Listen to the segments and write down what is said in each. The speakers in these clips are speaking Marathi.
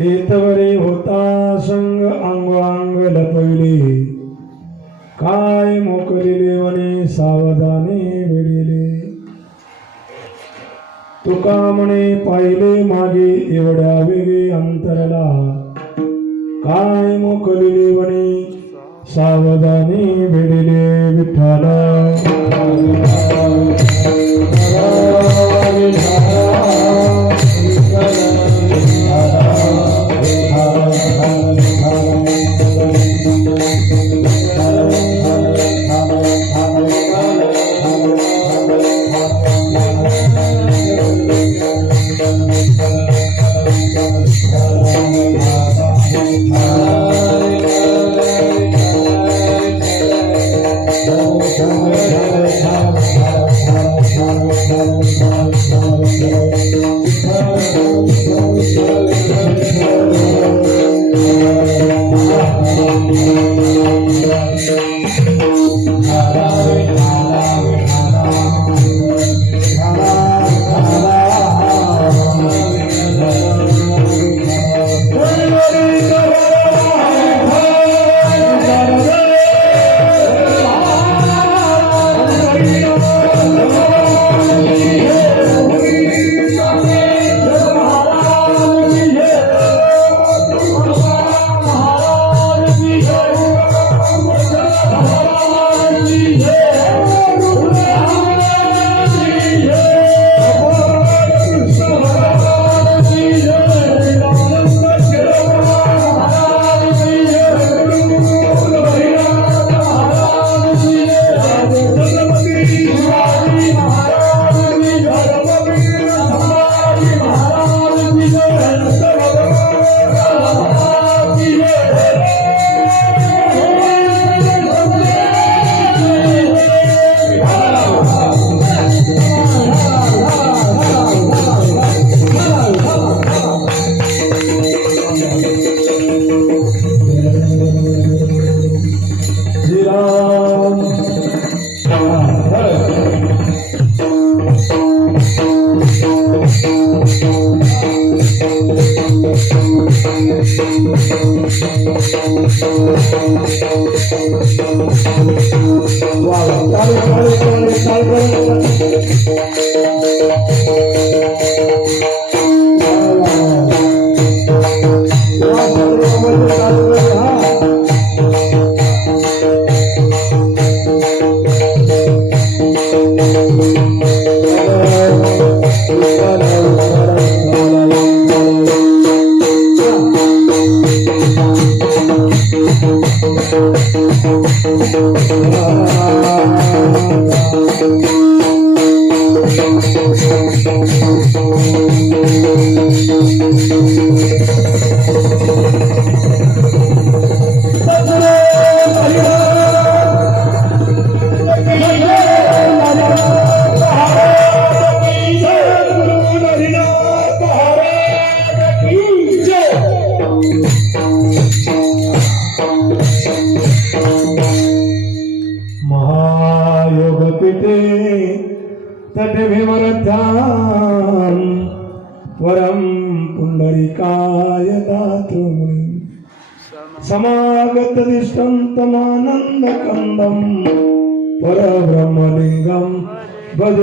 तेतवरे होता संग अंग अंग लपविले, काय मोकलिले वने सावधाने वेढिले. तुका म्हणे पाहिले मागे एवढ्या वेगे अंतरला, काय मोकलिले वने सावधाने वेढिले. विठ्ठला तटविवरत्यां वरं पुंडरीकाय दातुमुनि समागतदिष्टं तमानन्दकन्दं परब्रह्मलिङ्गं भज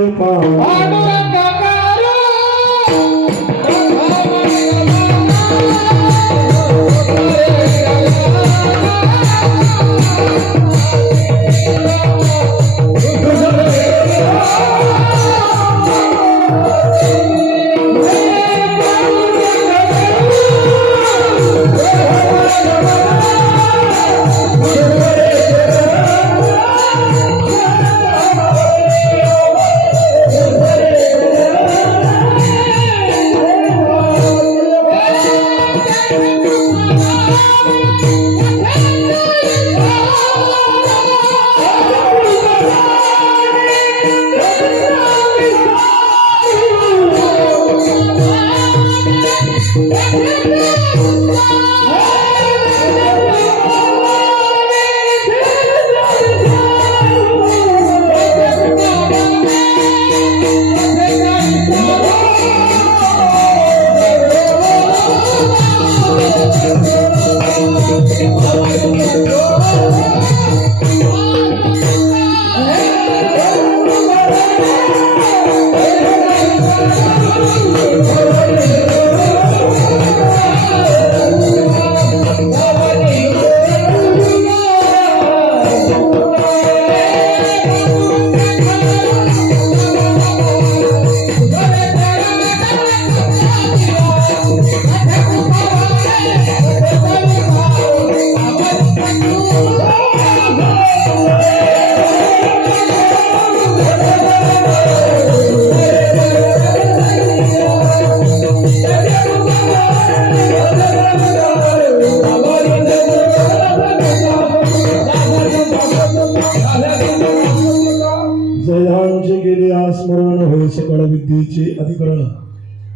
स्मरण होय सकळ विद्येचे अधिकरण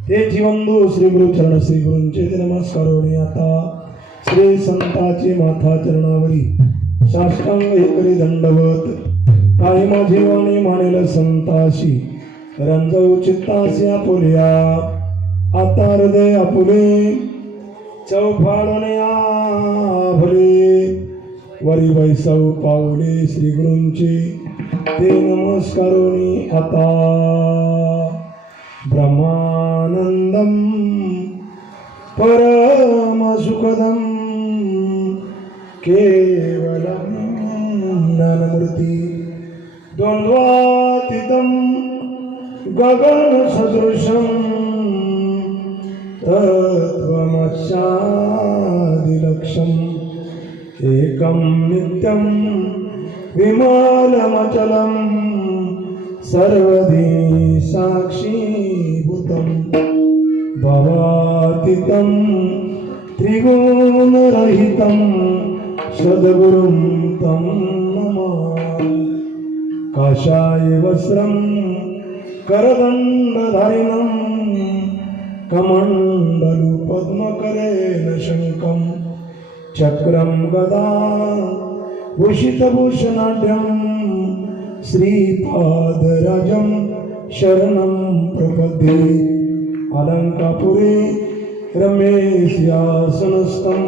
ते जीवंदो श्री गुरु चरण श्री गुरूंचे ते नमस्कारोनी आता श्री संताचे माथा चरणावरी साष्टांग एकरी दंडवत काही माझी वाणी मानेल संताशी रंजव चित्तासी आपुल्या आता हृदय आपुले चौफाळणे आभले वरी वैसव पाऊले श्री गुरूंचे ते नमस्कारोनी आता ब्रह्मानंदम परम सुखदम केवलम ज्ञानमूर्ती द्वंद्वातीतं गगन सदृशं तत्त्वमस्यादिलक्ष्यम् एकं नित्यं विमलमचलं सर्वधी साक्षीभूतं भवातीतं त्रिगुणरहितं सद्गुरुं तं नमामि काषाय वस्त्रं करदण्डधारिणं कमण्डलु पद्मकरेण शङ्खं चक्रं गदा भूषितभूषणाढ्यं श्रीपादराजं शरणं प्रपद्ये अलङ्कापुरे रमेशयासनस्थं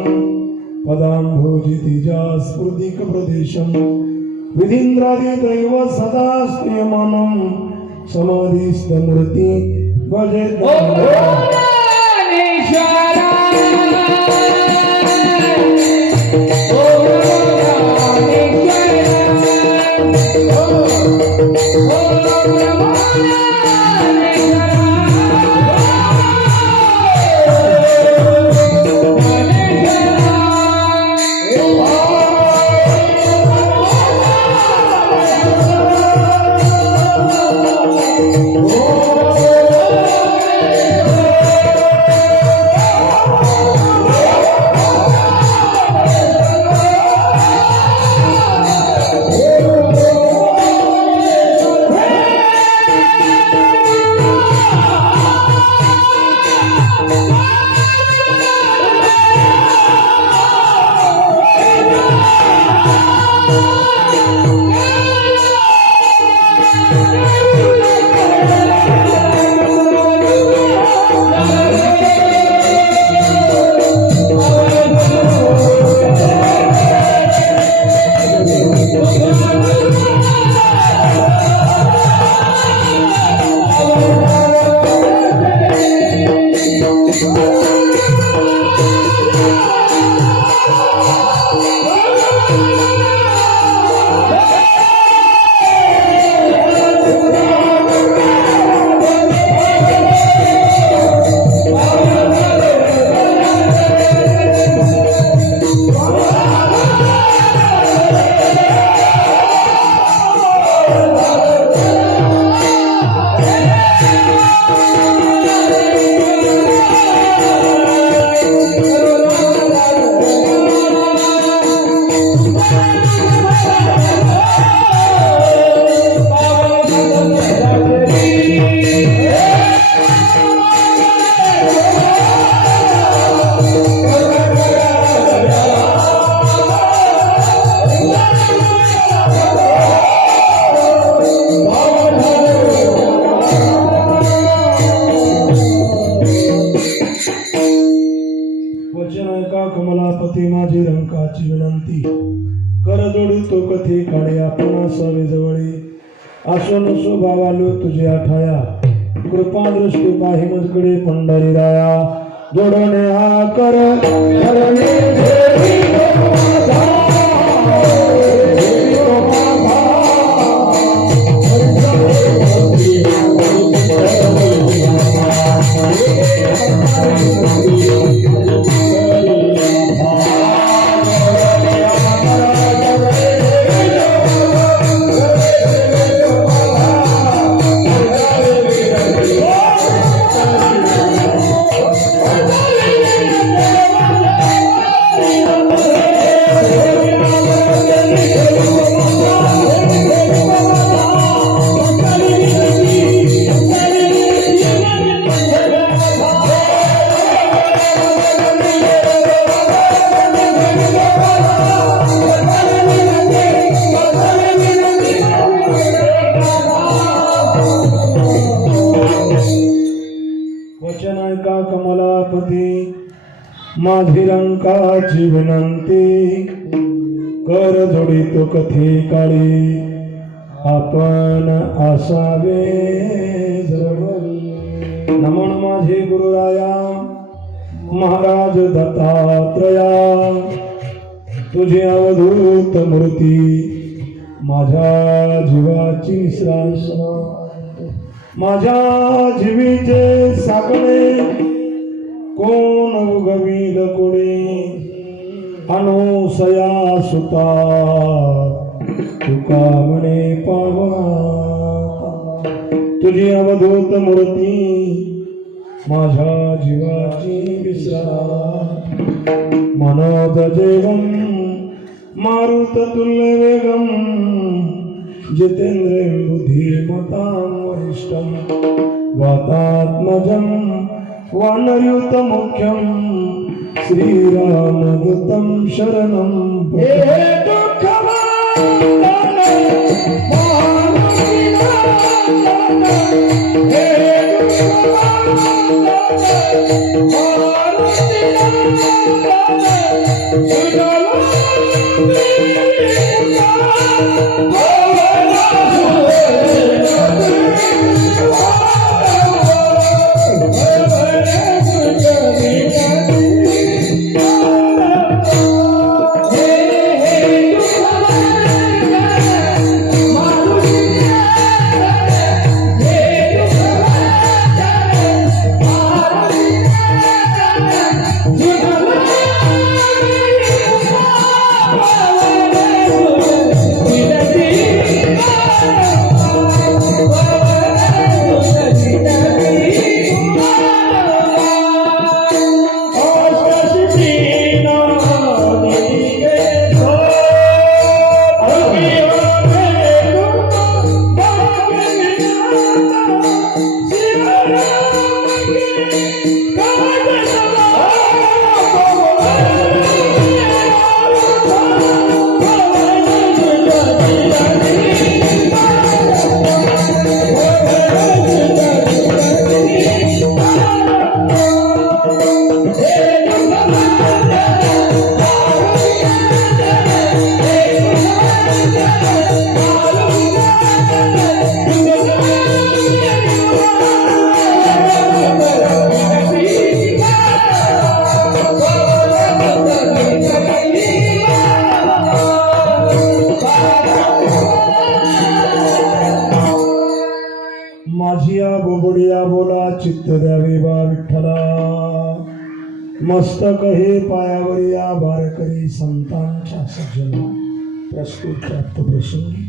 पदाम्भोजितिजा स्फुर्दिकप्रदेशं विधीन्द्रादिदैव सदा स्नेयमानं समाधिस्थमूर्ति भजे संताची विनंती कर जोडी तो कथे काळे आपण सवे जवळे असो नसो भावालो तुझे आठाया कृपा दृष्टी पाहि मजकडे पंढरी राया जोडणे हा कर करणे देवी माझा, देवी माझा. वचन ऐका कमलापती माझी रंकाची विनंती कर जोडी तो कथे काळी आपण असावे जवळ नमन माझे गुरुराया महाराज दत्तात्रया तुझे अवधूत मूर्ती माझ्या जीवाची विश्रांती माझ्या जीवीचे साकणे कोण उगवील कोणी अनुसया सुता तुका म्हणे पावा तुझी अवधूत मूर्ती माझ्या जीवाची विश्रांती मनोद जेवम मारुत तुल्य वेगम जितेंद्रियं बुद्धिमतां वरिष्ठं वातात्मजं वानरयुतमुख्यं श्रीरामदूतं शरणं माझिया बोबडिया बोला चित्त द्यावे बा विठ्ठला मस्तक हे पायावरी या बारकरी संतांच्या सज्जना प्रस्तुत प्राप्त प्रसंगी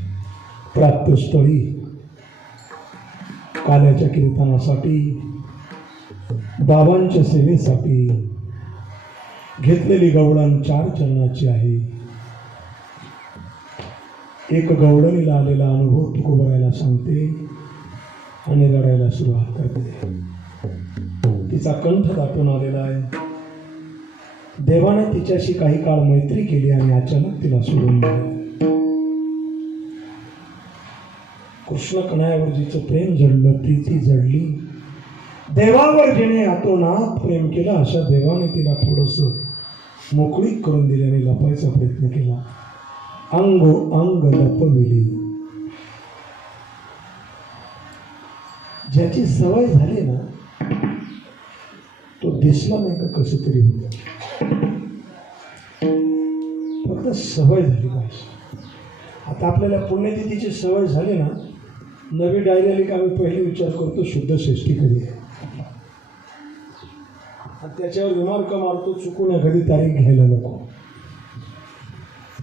प्राप्तस्थळी काल्याच्या कीर्तनासाठी बाबांच्या सेवेसाठी घेतलेली गवळण 4 चरणाची आहे. एक गवळणीला आलेला अनुभव तुकोबरायला सांगते आणि रडायला सुरुवात करते. तिचा कंठ दाटून आलेला आहे. देवाने तिच्याशी काही काळ मैत्री केली आणि अचानक तिला सोडून दिले. कृष्ण कन्हैयावर जिचं प्रेम जडलं, प्रीती जडली, देवावर जिने आतोनात प्रेम केलं, अशा देवाने तिला थोडंसं मोकळीक करून दिल्याने लपायचा प्रयत्न केला. अंग लपविली. ज्याची सवय झाली ना तो दिसला नाही का कसं तरी होतं. फक्त सवय झाली पाहिजे. आता आपल्याला पुण्यतिथीची सवय झाली ना, नवी डायरी आली का आम्ही पहिले विचार करतो शुद्ध षष्ठी कधी आहे, आणि त्याच्यावर रिमार्क मारतो चुकून एखादी तारीख घ्यायला नको.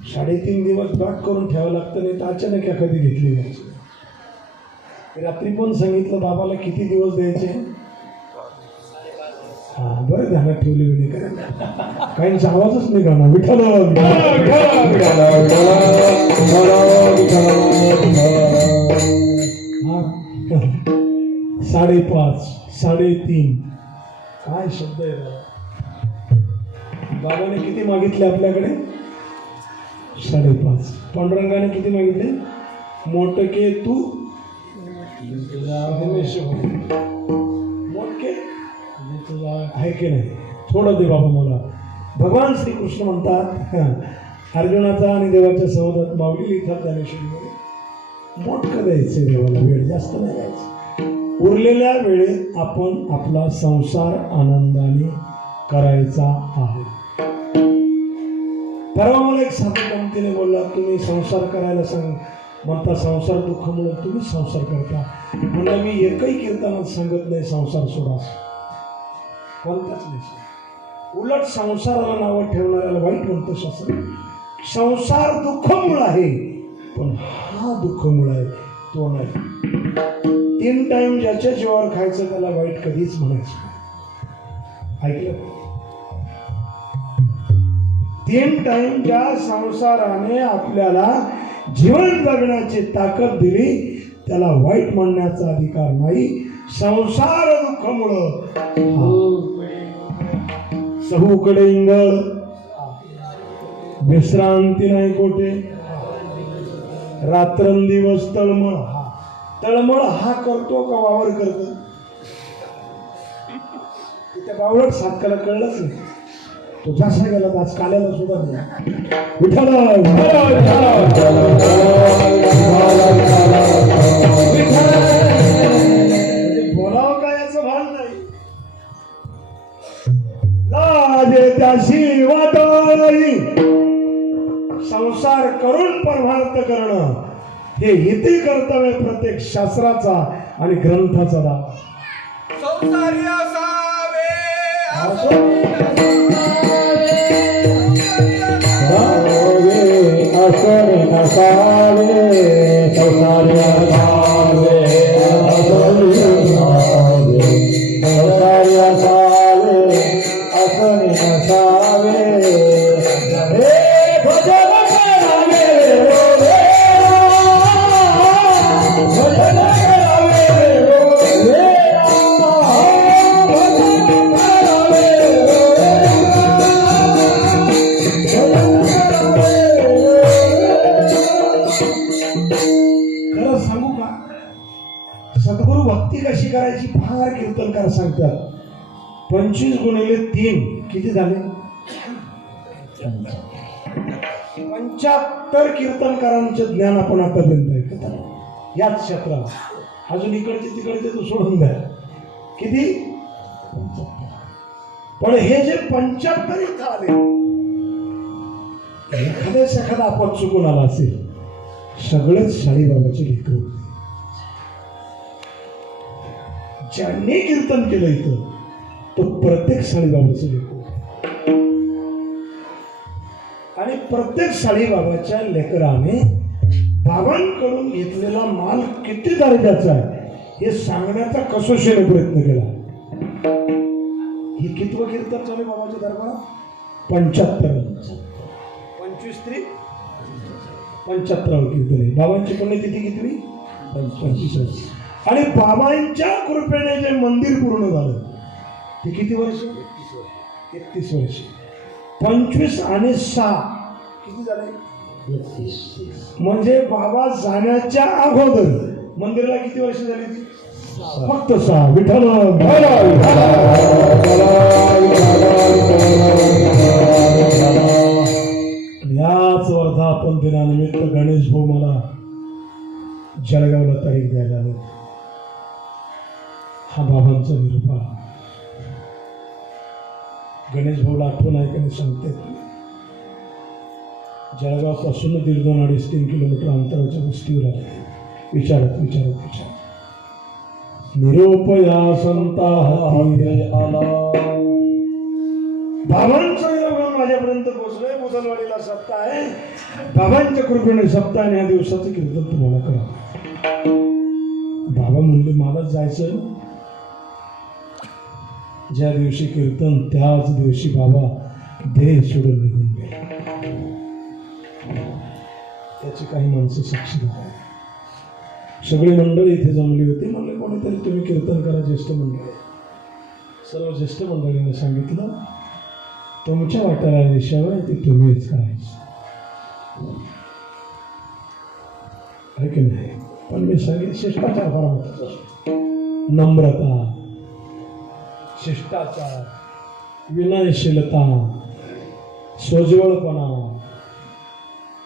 3.5 दिवस गाठ करून ठेवावं लागतं, नाही तर अचानक एखादी घेतली जायची. रात्री पण सांगितलं बाबाला किती दिवस द्यायचे. हा बरं ध्यानात ठेवली वेळी करा. काहींचा आवाजच नाही करणार. विठ्ठल 5:30 3:30 काय शब्द आहे बाबाने किती मागितले आपल्याकडे? 5:30. पांडुरंगाने किती मागितले? मोटके तू मोटके आहे की नाही, थोडं दे बाबा मला. भगवान श्रीकृष्ण म्हणतात अर्जुनाचा आणि देवाच्या संवादात माऊली लिहितात ज्ञानेश्वरीमध्ये, मोटकं द्यायचं देवाला, वेळ जास्त नाही द्यायचं. उरलेल्या वेळेत आपण आपला संसार आनंदाने करायचा आहे. परवा मला एक साधू गमतीने बोलला, तुम्ही संसार करायला सांग म्हणता, संसार दुःखामुळे तुम्ही संसार करता. म्हणलं मी एकही कीर्तनात सांगत नाही संसार सोडा, कोणताच नाही. उलट संसाराला नावं ठेवणाऱ्याला वाईट म्हणतं शास्त्र. संसार दुःखमूळ आहे, पण हा दुःखमूळ आहे तो नाही. 3 टाइम ज्याच्या जीवावर खायचं त्याला वाईट कधीच म्हणायचं. ऐकलं? 3 टाइम ज्या संसाराने आपल्याला जीवन जगण्याची ताकद दिली त्याला वाईट म्हणण्याचा अधिकार नाही. संसार दुःखामुळं सहूकडे इंगळ, विश्रांती नाही कोठे, रात्रंदिवस तळमळ. तळमळ हा करतो का वावर करतो? त्या बावळट सातकाला कळलंच नाही. तो जसा गेला आज काल्याला सुद्धा नाही. विठ्ठल बोलावं काय याचं भान नाही. लाजे त्याशी वाटोळी संसार करून परमार्थ करणं हे इथे कर्तव्य प्रत्येक शास्त्राचा आणि ग्रंथाचा दावा. संसारी असावे असर नसावे, संसारी असावे, संसारी असावे, असर नसावे. सद्गुरु भक्ती कशी करायची फार कीर्तनकार सांगतात. 25 गुणिले 3 किती झाले? 75 कीर्तनकारांचे ज्ञान आपण आतापर्यंत ऐकत याच क्षेत्रात. अजून इकडचे तिकडचे तो सोडून द्या. किती? 75. पण हे जे 75 इथं आले, एखादा आपण चुकून आला असेल, सगळेच साईबाबाचे लेकरं होते. ज्यांनी कीर्तन केलं इथं तो प्रत्येक साईबाबाचं लेकर, आणि प्रत्येक साईबाबाच्या लेकराने बाबांकडून घेतलेला माल किती दर्जाचा आहे हे सांगण्याचा कसोशीने प्रयत्न केला. हे कितवं कीर्तन चालू बाबाच्या दरबारात? 75. 25 75 कीर्तन आहे. बाबांची पुण्यतिथी किती? 25. आणि बाबांच्या कृपेने जे मंदिर पूर्ण झालं ते किती वर्ष? 31 वर्ष. 25 आणि 6 किती झाले? 31. म्हणजे बाबा जाण्याच्या अगोदर मंदिराला किती वर्ष झाली ती? फक्त 6. विठ्ठल वर्धापन दिनानिमित्त गणेश भाऊ मला जळगावला तारीख द्यायला आले. हा बाबांचा निरोप आला. गणेश भाऊला आठवण आहे का नाही सांगते. जळगावपासून 1.5-2-3 किलोमीटर अंतराच्या वस्तीवर आले. विचारत निरोप या संता हाती आला. बाबांचा निरोप माझ्यापर्यंत पोहोचलोय. मुदलवाडीला सप्ताह आहे. बाबांच्या कृपेने सप्ताहाने या दिवसाचं कीर्तन तुम्हाला करा. बाबा म्हणले मलाच जायचं. ज्या दिवशी कीर्तन त्याच दिवशी बाबा देह सोडून निघून गेले. त्याची काही माणसं साक्षीदार आहे. सगळी मंडळी इथे जमली होती. म्हणले कोणीतरी तुम्ही कीर्तन करा ज्येष्ठ मंडळी. सर्व ज्येष्ठ मंडळीने सांगितलं तुमच्या वाट्याला दिशावर ती तुम्हीच करायची आहे की नाही. पण मी सांगितलं शिष्टाचार फार महत्वाचा असतो. नम्रता, शिष्टाचार, विनयशीलता, सोज्वळपणा.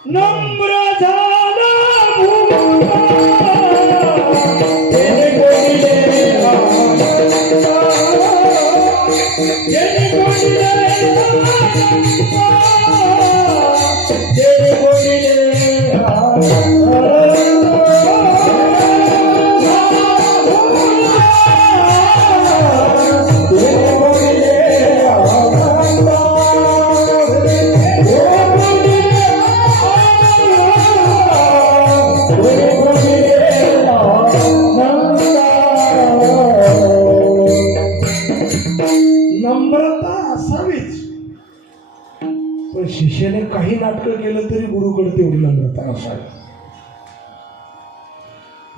नम्र झाला शिष्याने काही नाटकं केलं तरी गुरुकडे तेवढी नम्रता नसावी.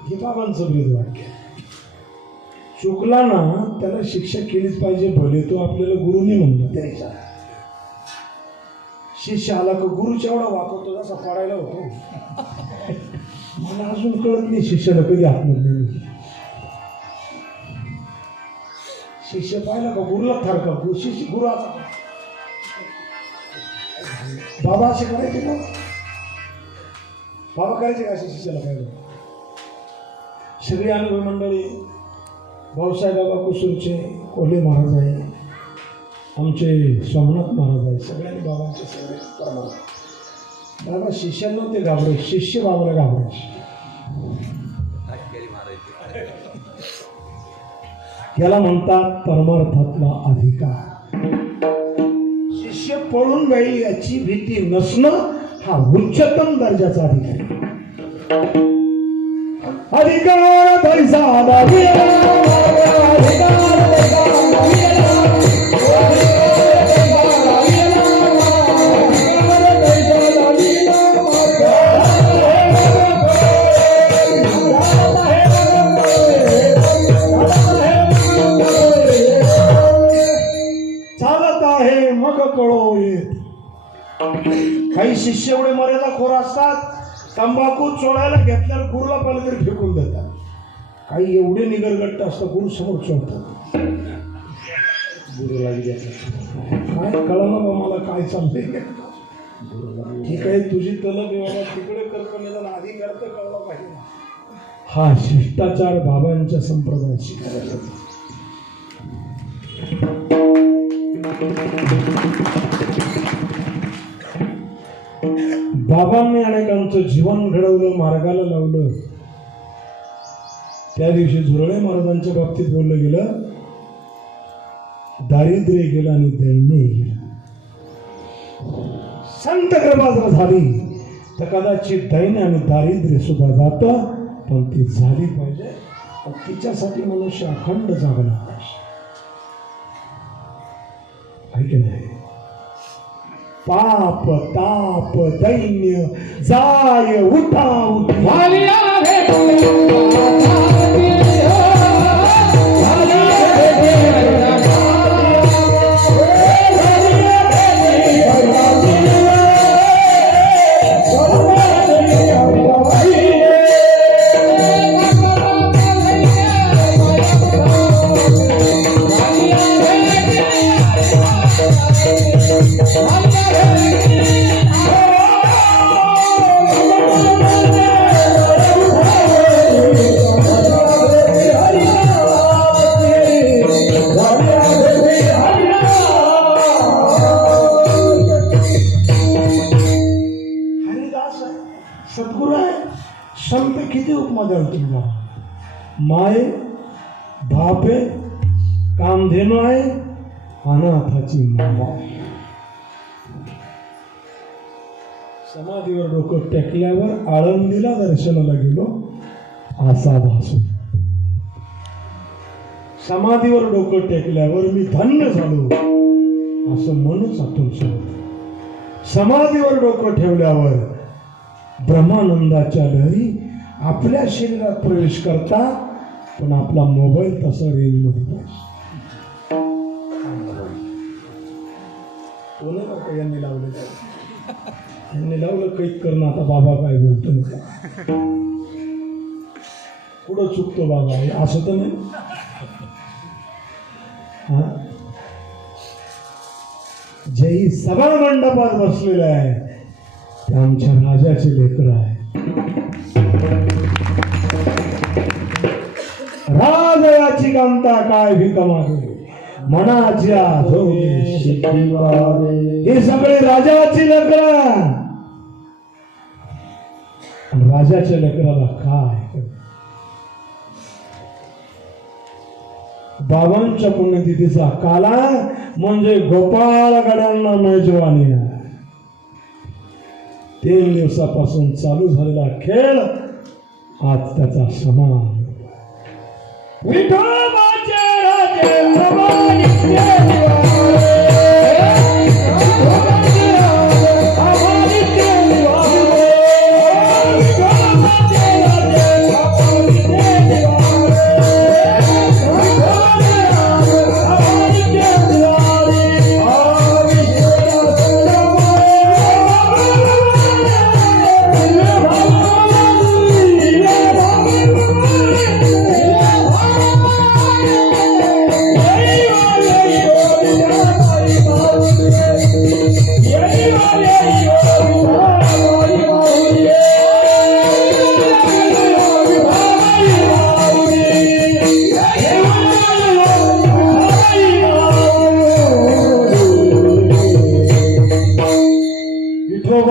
हे बाबांचं ब्रीद वाक्य. चुकला ना त्याला शिक्षा केलीच पाहिजे. भले तो आपल्याला गुरु नाही म्हणला तरी चालेल. शिष्य आला का गुरुच्या एवढा वाकवतो जसा पडायला होतो. मला अजून कळत नाही शिष्याला कधी आत्मज्ञान. शिष्य पाहिला का गुरुला थरका. शिष्य गुरुचा बाबा असे करायचे का. बाबा करायचे का असे शिष्याला पाहिजे. सगळी अनुभव मंडळी भाऊसाहेब बाबा कुसूरचे, कोल्हे महाराज आहे, आमचे सोमनाथ महाराज आहे. सगळ्यांनी बाबांचे सगळे परमार्थ. बाबा शिष्यांना ते घाबरे. शिष्य बाबाला घाबरायचे. याला म्हणतात परमार्थातला अधिकार. शिष्य पळून जाईल याची भीती नसणं हा उच्चतम दर्जाचा अधिकार. अधिकार पैसा चालत आहे मग कळो येत. काही शिष्य एवढे मर्यादाखोर असतात तंबाखू चोळायला घेतल्यावर गुरुला पाहिलं तरी फेकून देतात. काही एवढे निगरगट्ट असतात गुरु समोर चोळतात. गुरुला काय कळलं बा मला काय चाललंय. ठीक आहे तुझी तलब बाबा तिकडे कल्पनेला आधी करत कळलं पाहिजे. हा शिष्टाचार बाबांच्या संप्रदायात शिकायला. बाबांनी अनेकांचं जीवन घडवलं, मार्गाला लावलं. त्या दिवशी झुरळे महाराजांच्या बाबतीत बोललं गेलं दारिद्र्य गेलं आणि दैन्य गेलं. संत कृपा जर झाली तर कदाचित दैन्य आणि दारिद्र्य सुद्धा जातं. पण ती झाली पाहिजे. तिच्यासाठी मनुष्य अखंड जागला पाहिजे. आहे की नाही. पाप ताप दैन्य जाय उठा उठी द्याल तुमचा माय बापे कामधेनू आहे अनाथाची मामा. समाधीवर डोकं टेकल्यावर आळंदीला दर्शनाला गेलो असा भासू. समाधीवर डोकं टेकल्यावर मी धन्य झालो असं मनच आतून सांगतो. समाधीवर डोकं ठेवल्यावर ब्रह्मानंदाच्या लहरी आपल्या शरीरात प्रवेश करतात, पण आपला मोबाईल तसा रेंज मध्ये यांनी लावलं यांनी लावलं कैक करणं. आता बाबा काय बोलतो नाही पुढं चुकतो बाबा हे असं तर नाही. जय सभा मंडपात बसलेले आहे ते आमच्या राजाचे लेकर आहे. राजयाची कांता काय भिका मागे मनाच्या हे सगळे राजाची लेकरं. राजाच्या लेकराला काय बाबांच्या पुण्यतिथीचा काला म्हणजे गोपाळ गड्यांना मेजवानी आहे. 3 दिवसापासून चालू झालेला खेळ आज त्याचा समान. विठोबाचे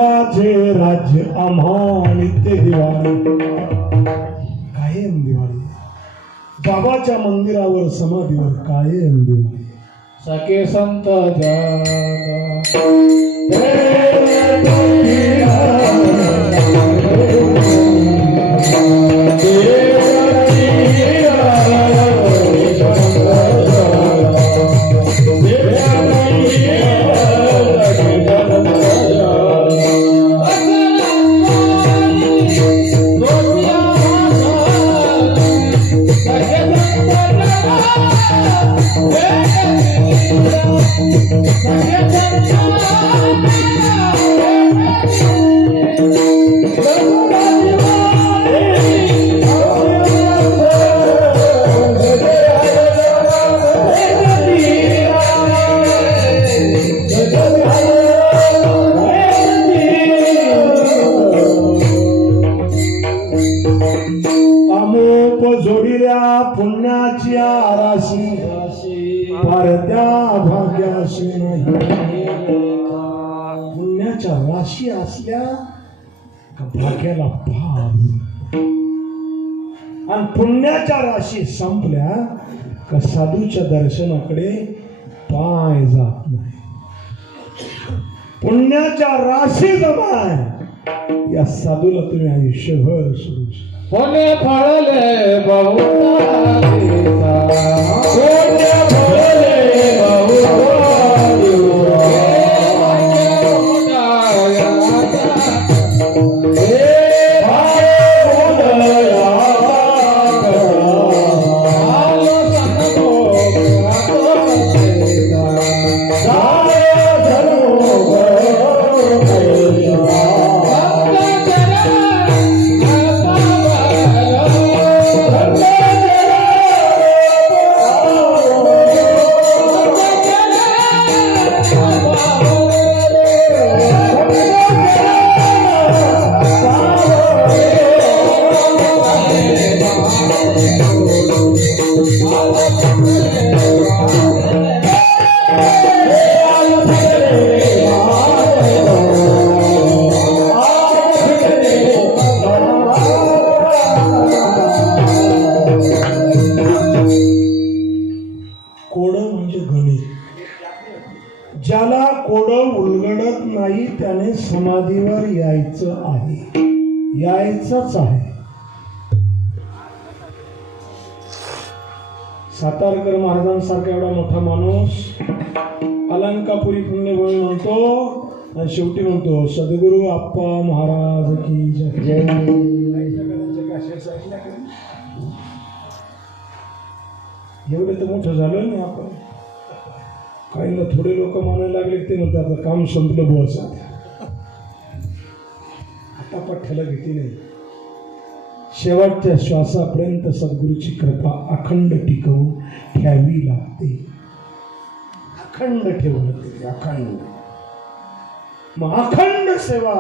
राजे राज्य आम्हा नित्य दिवाळी कायम दिवाळी. बाबाच्या मंदिरावर समाधीवर कायम दिवाळी. सखे संत जोडील्या पुण्याची राशी परत्या भाग्याशी नाही. पुण्याच्या राशी असल्या का भाग्याला भाग आणि पुण्याच्या राशी संपल्या का साधूच्या दर्शनाकडे पाय जात नाही. पुण्याच्या राशी जमाय या साधूला तुम्ही आयुष्यभर सुरू होने फळले बहुता कोडं म्हणजे गणित. ज्याला कोडं उलगडत नाही त्याने समाधीवर यायचं आहे, यायचंच आहे. सातारकर महाराजांसारखा एवढा मोठा माणूस अलंकापुरी पुण्यभूमी म्हणतो आणि शेवटी म्हणतो सद्गुरू आप्पा महाराज की जय. एवढे तर मोठं झालं नाही आपण. काहींना थोडे लोक मानायला लागले ते म्हणतात आता काम संपलं बोस, आता पठ्ठ्याला भीती नाही. शेवटच्या श्वासापर्यंत सद्गुरूची कृपा अखंड टिकवून ठेवावी लागते, अखंड ठेवू लागते, अखंड. मग अखंड सेवा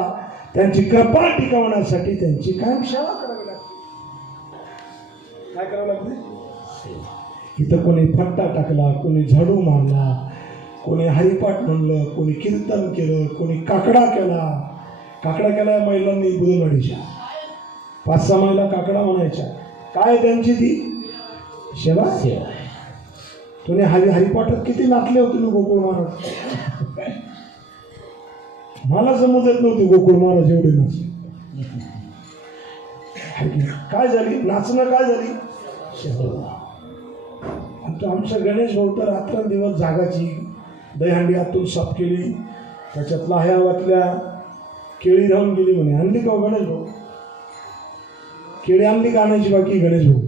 त्यांची कृपा टिकवण्यासाठी त्यांची कायम सेवा करावी लागते. काय करावं लागते? इथं कोणी फट्टा टाकला, कोणी झाडू मारला, कोणी हरिपाठ म्हणलं, कोणी कीर्तन केलं, कोणी काकडा केला. काकडा केला महिलांनी बुधवाडीच्या 5-6 महिला काकडा म्हणायच्या. काय त्यांची ती सेवा. तुम्ही हरिपाठात किती नाचले होते ना गोकुळ महाराज. मला समजत नव्हते गोकुळ महाराज एवढे नाचले. काय झाली नाचणं, काय झाली सेवा. आता आमचा गणेश भाऊ तर रात्रंदिवस जागाची. दहीहंडी आतून साफ केली, त्याच्यात लाह्या वाटल्या, केळी राहून गेली म्हणे. आणली का गणेश भाऊ? केळी आणली का आणायची बाकी गणेश भाऊ?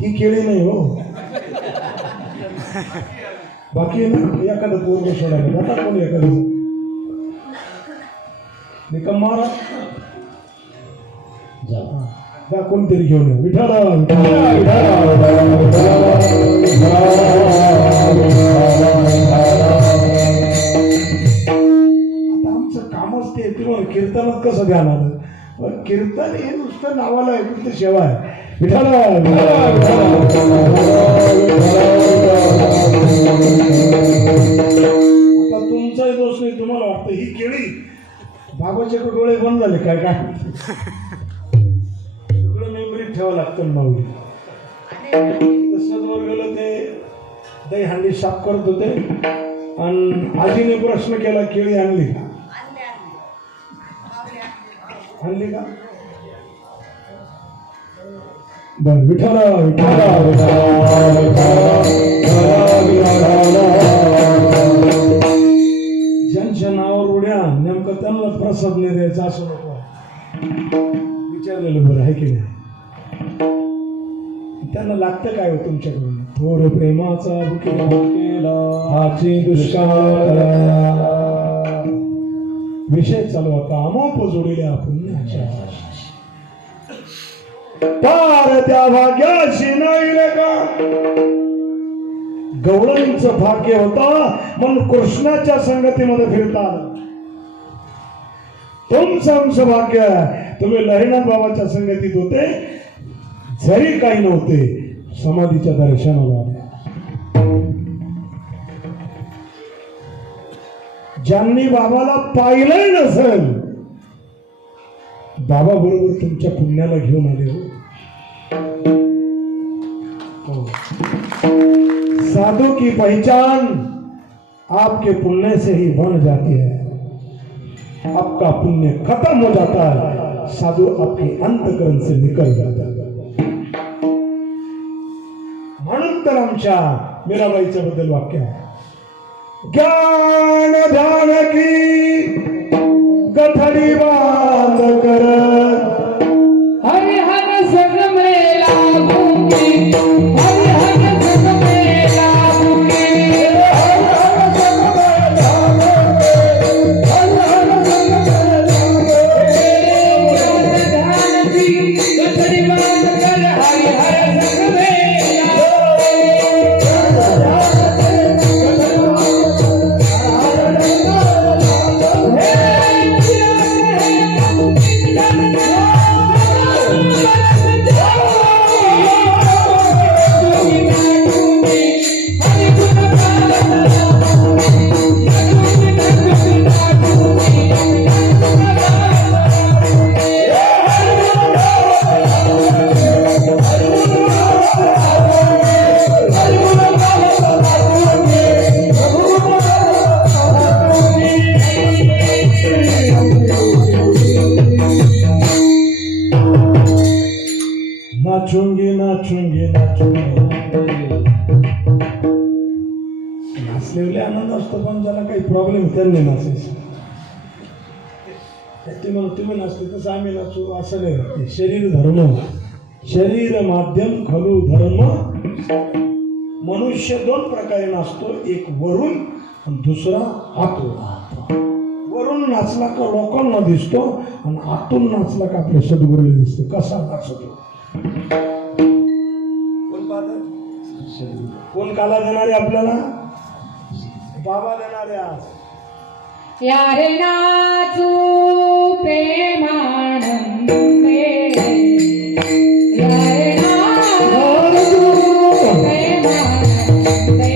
ती केळी नाही हो, बाकी ना एखादं पोरग सोडायला जातात कोणी एखादं निकम मारा जा कोणतरी घेऊन या. विठाला आमचं कामच ते. तुम्हाला कीर्तनात कसं ध्यान आलं? कीर्तन हे नुसतं नावाला आहे, फक्त सेवा आहे. विठाला आता तुमचाही दोष नाही. तुम्हाला वाटतं ही केळी बाबाचे डोळे बंद झाले काय काय सगळं मेमरीत ठेवावं लागतं माऊली. तसंच वर गेलं ते दहीहंडी साफ करत होते आणि आजीने प्रश्न केला केळी आणली का? आणली का? बर विठाला ज्यांच्या नावावर उड्या नेमकं त्यांना प्रसाद नाही द्यायचा असं नको. विचारलेलं बरं आहे की नाही? त्यांना लागतं काय हो तुमच्याकडून? थोर प्रेमाचा बुकेला हाची दुष्काळ. विषय चालू होता अमोप जोडील्या पुण्याच्या. पार त्या भाग्याशी नाही का गवळणीचं भाग्य होता म्हणून कृष्णाच्या संगतीमध्ये फिरता आलं. तुमचं आमचं भाग्य तुम्ही लहिनाथ बाबाच्या संगतीत होते, जरी काही नव्हते समाधीच्या दर्शनाला आले. ज्यांनी बाबाला पाहिलंय नसेल बाबा बरोबर तुमच्या पुण्याला घेऊन आले हो. साधु की पहचान आपके पुण्य से ही बन जाती है. आपका पुण्य खत्म हो जाता है, साधु आपके अंतकरण से निकल जाता है. म्हणून तर आमच्या मीराबाईच्या बद्दल वाक्य आहे. ज्ञान ध्यान की गठडी बांध कर हरिहर संग में लागूंगी, हरिहर संग में लागूंगी, हरिहर संग में लागूंगी, हरिहर संग में लागूंगी. ध्यान की गठड़ी बांध कर हरिहर संग में लागूंगी. ये नाचू नाचलेले आनंद असतो, पण ज्याला काही प्रॉब्लेम त्यांनी नाचायचं. तुम्ही नाचते तसं आम्ही नाचू असं नाही राहते. शरीर धर्म, शरीर माध्यम खलू धर्म. मनुष्य दोन प्रकारे नाचतो, एक वरून आणि दुसरा आतून. वरून नाचला का लोकांना दिसतो आणि आतून नाचला का आपल्या सद्गुरूला दिसतो कसा नाचतो. कोण काला देणारे आपल्याला? बाबा देणारे. आज यारे नाचू प्रेमानंदे, यारे नाचू प्रेमानंदे,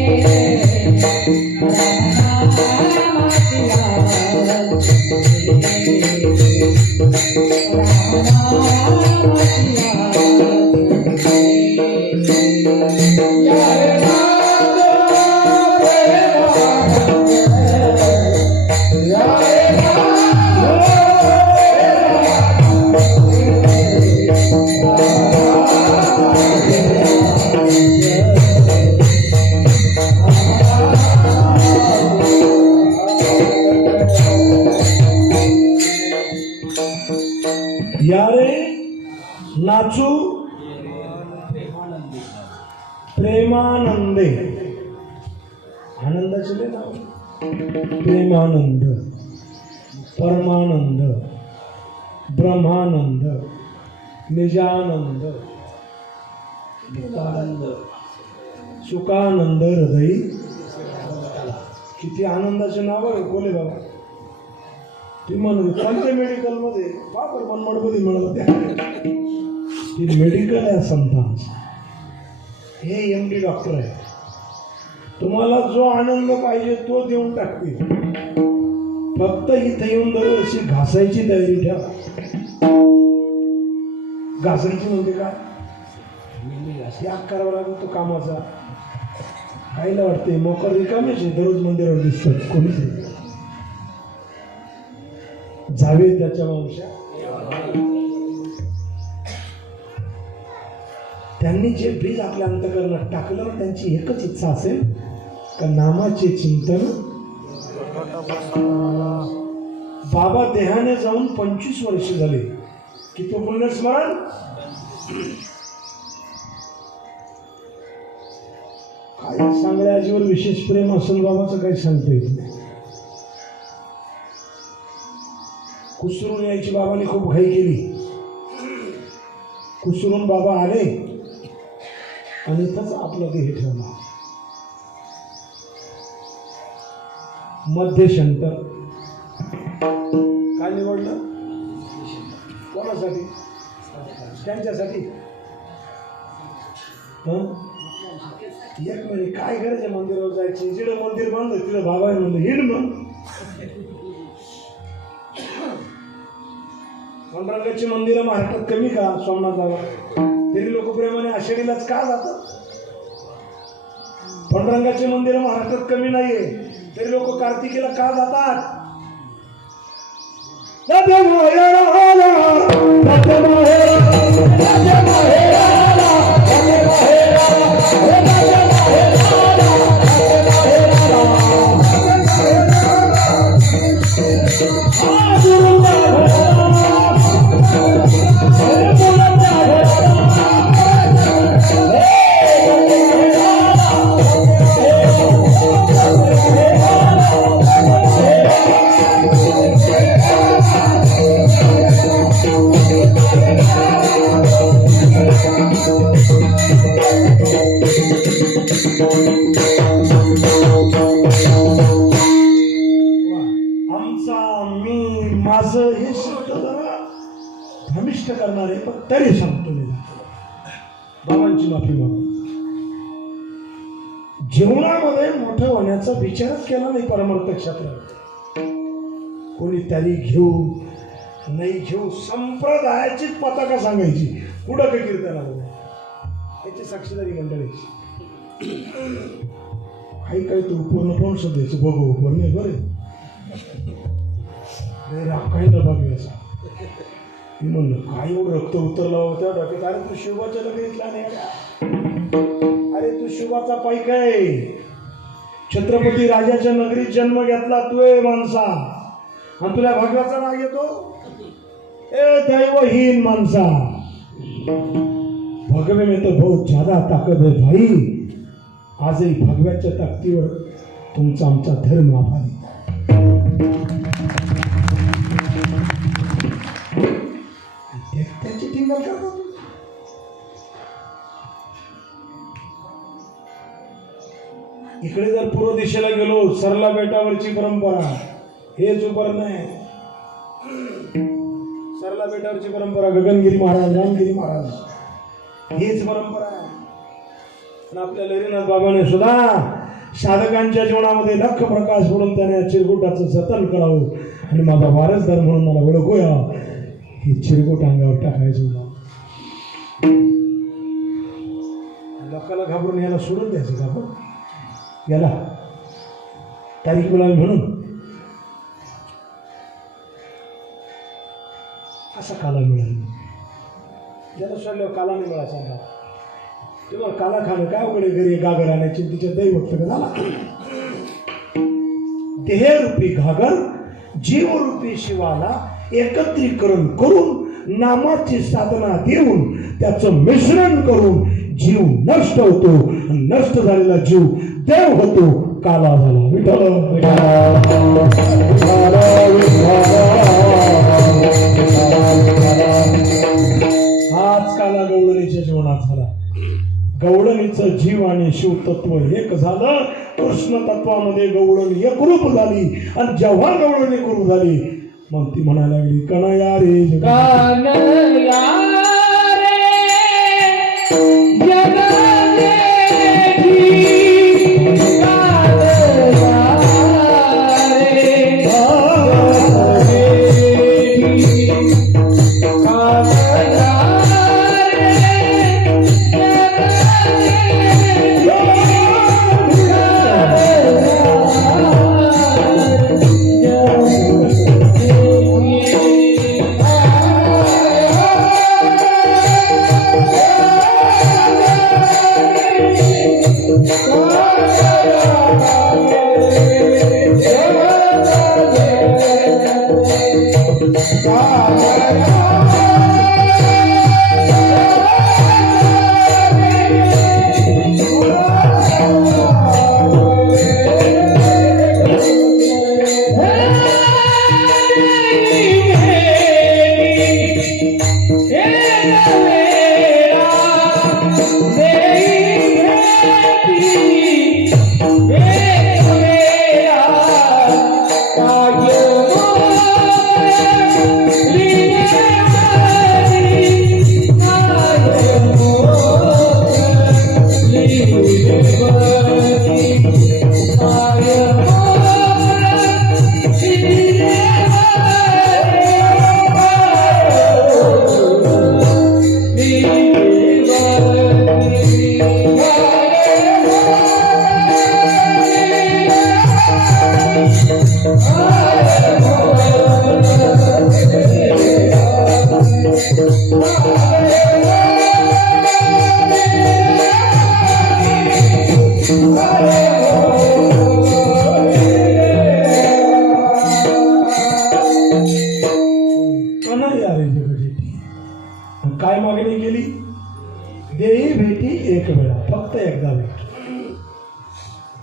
यारे नाचू प्रेमानंदे. आनंदाचे लय नाव. प्रेमानंद, परमानंद, ब्रह्मानंद, निजानंद, आनंद, सुखानंद, हृदय. किती आनंदाचे नाव आहे कोले बाबा. ती म्हणून कोणत्या मेडिकलमध्ये बापर मनमडमध्ये मिळालं त्या ती मेडिकल आहे संतांचं. हे MD डॉक्टर आहे. तुम्हाला जो आनंद पाहिजे तो देऊन टाकतील. फक्त इथे येऊन दरवर्षी घासायची तयारी ठेवा. घासायची म्हणजे काय? त्याग करावा लागतो तो कामाचा. काहीला वाटते मोकर रिकामेच आहे, दररोज मंदिरावर दिसतात कोणीच नाही. जावे त्याच्या वंशा. त्यांनी जे बीज आपल्या अंतःकरणात टाकलं त्यांची एकच इच्छा असेल का नामाचे चिंतन. बाबा देहाने जाऊन 25 वर्ष झाले. किती पुण्यस्मरण. काय सांगड्या आजीवर विशेष प्रेम असेल बाबाचं काही सांगता येत नाही. कुसरून यायची बाबाने खूप घाई केली. कुसरून बाबा आले आणि इथंच आपलं देह ठेवला. मध्यशंकर काय निवडलं? कोणासाठी? त्यांच्यासाठी. एक मिनिट काय करायचं मंदिरावर जायचे. जिकडं मंदिर बांधलं तिथं बाबा म्हणलं हिड मग. पांडुरंगाची मंदिरं महाराष्ट्रात कमी का? सोमनाथावर तरी लोक प्रेमाने आषाढीलाच का जातात? पांडुरंगाची मंदिरं महाराष्ट्रात कमी नाहीये तरी लोक कार्तिकीला का जातात? माझं हे शब्द जरा भ्रमिष्ट करणारे पण तरी सांगतो मी. बाबांची माफी मागतो. जीवनामध्ये मोठं होण्याचा विचारच केला नाही परमार्थ क्षेत्रात. कोणी तरी घेऊ नाही घेऊ संप्रदायाचीच पताका सांगायची. पुढं काही कीर्तनाला त्याची साक्षीदारी मंडळाची. काही तू पूर्ण पण शोधायचं बघू पण नाही बरे काही दबावी असा. मी म्हणलं काय एवढं रक्त उतरलं त्या डोक्यात. अरे तू शिवाच्या लगेच नाही नशिबाचा पैक आहे. छत्रपती राजाच्या नगरीत जन्म घेतला तू आहे माणसा, आणि तुला भगवाचा राग येतो. ए दैवहीन माणसा, भगवे में तो बहुत ज्यादा ताकद है भाई. आजही भगव्याच्या ताकदीवर तुमचा आमचा धर्म आभारी. त्याची टिंगल करतो. इकडे जर पूर्व दिशेला गेलो, सरला बेटावरची परंपरा, हेच उपर नाही. सरला बेटावरची परंपरा, गगनगिरी महाराज, रामगिरी महाराज, हीच परंपरा आहे. आणि आपल्या लहरीनाथ बाबाने सुद्धा साधकांच्या जीवनामध्ये लख प्रकाश म्हणून त्याने चिरगुटाचं जतन करावं आणि माझा वारसदार म्हणून मला ओळखूया. हे चिरगुट अंगावर टाकायचं, लोकाला घाबरून याला सोडून द्यायचं का आपण? याला तारीख मिळावी म्हणून असा काला मिळाला. ज्याला सोडल्यावर काला नाही मिळाला. सांगा तुम्हाला काला खाणं काय उघडे घरी गागर आणायची, तिच्या दैवक्त झाला. देहरूपी घागर जीवरूपी शिवाला एकत्रीकरण करून नामाची साधना देऊन त्याचं मिश्रण करून जीव नष्ट होतो. नष्ट झालेला जीव देव होतो. काला झाला विठ्ठल. हाच काला गवळणीच्या जीवनात झाला. गवळणीचं जीव आणि शिव तत्व एक झालं. कृष्ण तत्वामध्ये गवळण एकरूप झाली. आणि जेव्हा गवळण एकरूप झाली, मग ती म्हणायला लागली, कणया रे कनया काय मागणी केली? देही भेटी एक वेळा, फक्त एकदा भेट.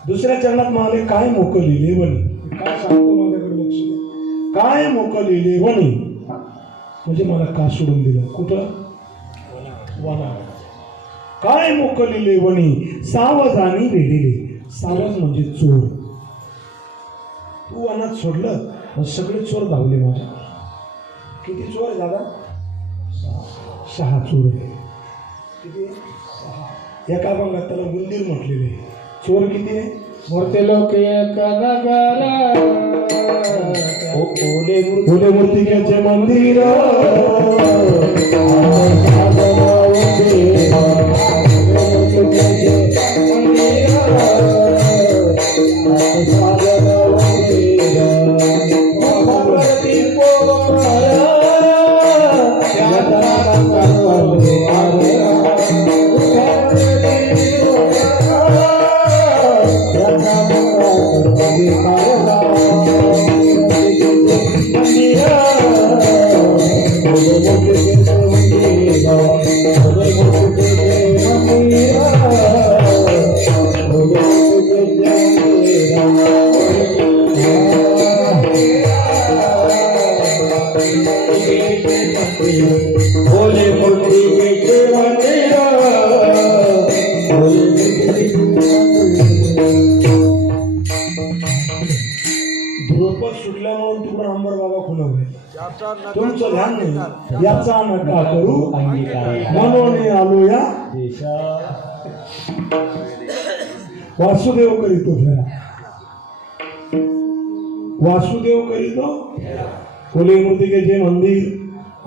दुसऱ्या चरणात मागले काय मोकलिले वनी. काय सांगतो माझ्याकडे लक्ष द्या. काय मोकलिले वनी म्हणजे मला का सोडून दिलं? कुठं? वना. काय मोकलिले वनी सावधानी भेटिले. सावध म्हणजे चोर. तू वनात सोडलं, सगळे चोर धावले माझ्या. किती चोर आहे दादा? 6 चोर आहे. किती? 6. एका भागात त्याला मंदिर म्हटलेले. चोर किती आहे? मूर्ती लोक एक नगर भोले मूर्तिकेचे मंदिर ध्रुपद सुटल्यामुळे तिकडून अंबर बाबा खुलवले. तुमचं ध्यान नाही, याचा नका करू म्हणून आलो या वासुदेव करीतो फेरा. वासुदेव करीतो फुले मूर्तिकेचे मंदिर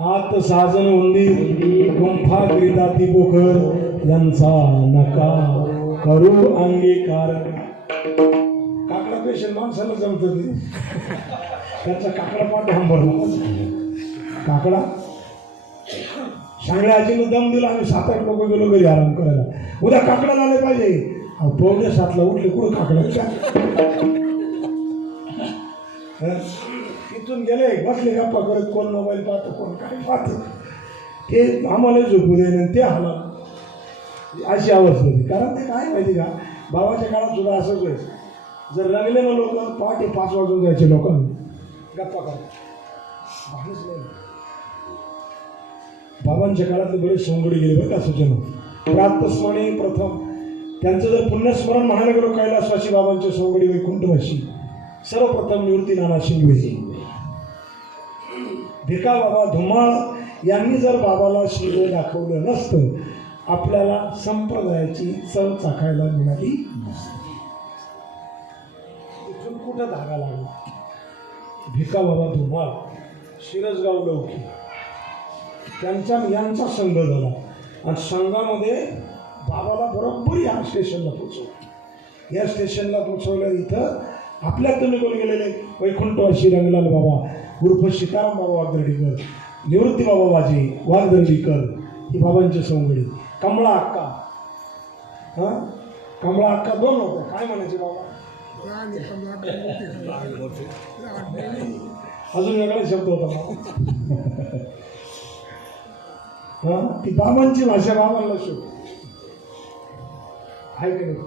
आत साजन मंदिर गुंफा करीताती पोखर यांचा नका करू अंगीकार. काकडा पेशंट माणसाला जमत ते त्याचा काकडा पाठ हंबरला. काकडा सांगड्या आजीनं दम दिला. आम्ही 7-8 लोक गेलो घरी आराम करायला. उद्या काकडा झाले पाहिजे. 5:45 उठले कुठं काकडा इथून गेले बसले गप्पा करत. कोण मोबाईल पाहतो कोण काय पाहतो. ते आम्हाला झोपू दे ते हाला अशी अवस्था होती. कारण ते काय माहिती का बाबाच्या काळात सुद्धा असंच व्हायचं. जर रंगले ना लोक पहाटे 5 वाजून जायचे लोकांनी गप्पा करत. बाबांच्या काळातले बरेच सोंगडी गेले बरं का सूचना. प्रातस्मरणी प्रथम त्यांचं जर पुण्यस्मरण म्हणायला गेलो कैलासवासी बाबांचे सोंगडी वैकुंठवासी सर्वप्रथम निवृत्ती नाना शिंगवे. भिका बाबा धुमाळ यांनी जर बाबाला शिंगवे दाखवलं नसतं आपल्याला संप्रदायाची चव चाखायला मिळाली. इथून कुठं धागा लागला. भिका बाबा धुमाळ शिरसगाव लौकी यांचा संघ झाला आणि संघामध्ये बाबाला बरोबर या स्टेशनला पोचवलं. या स्टेशनला पोचवलं. इथं आपल्यात तुम्ही कोण गेलेले वैकुंठवासी रंगलाल बाबा उर्फ सीताराम बाबा वागदर्डीकर निवृत्ती बाबा वाजे वागदर्डीकर ही बाबांची सोंगडी. कमळा अक्का कमळा अक्का 2 होत्या. काय म्हणायचे बाबा अजून वेगळा शब्द होता. ती बाबांची भाषा बाबांना शोध आहे की नाही.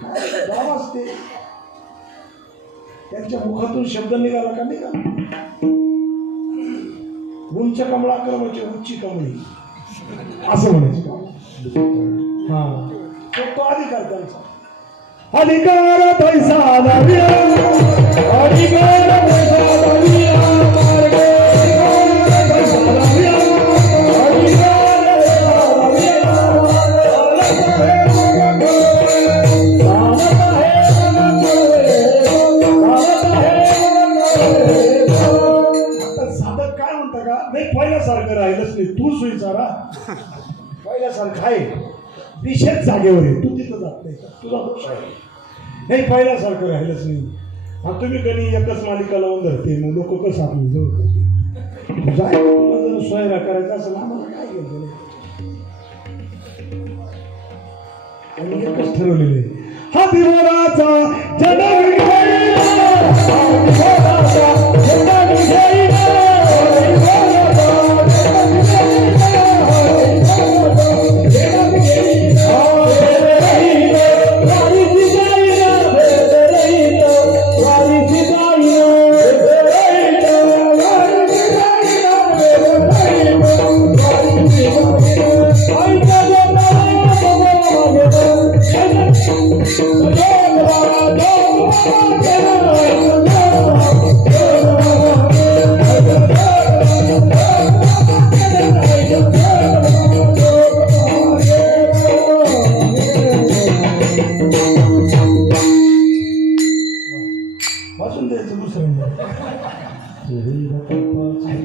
बाबा असते त्यांच्या मुखातून शब्द निघाला का निघाला. उंच कमळा कर म्हणजे उंची कमळी असं म्हणायचे. हा तो अधिकार त्यांचा. अधिकार पैसा अधिकार पहिल्यासारखं राहिलंच नाही. तू सुईचारा पहिल्यासारखं आहे. विशेष जागेवर आहे. तू तिथं जात नाही. तुझा दोष आहे. नाही पहिल्यासारखं राहिलंच नाही. हा तुम्ही कधी एकच मालिका लावून धरते मग लोक कसं आपली जवळ जाय. तुला जर सोयरा करायचा असेल आम्हाला काय घेतो आणि एकच ठरवलेलं आहे. हा दिवाळाचा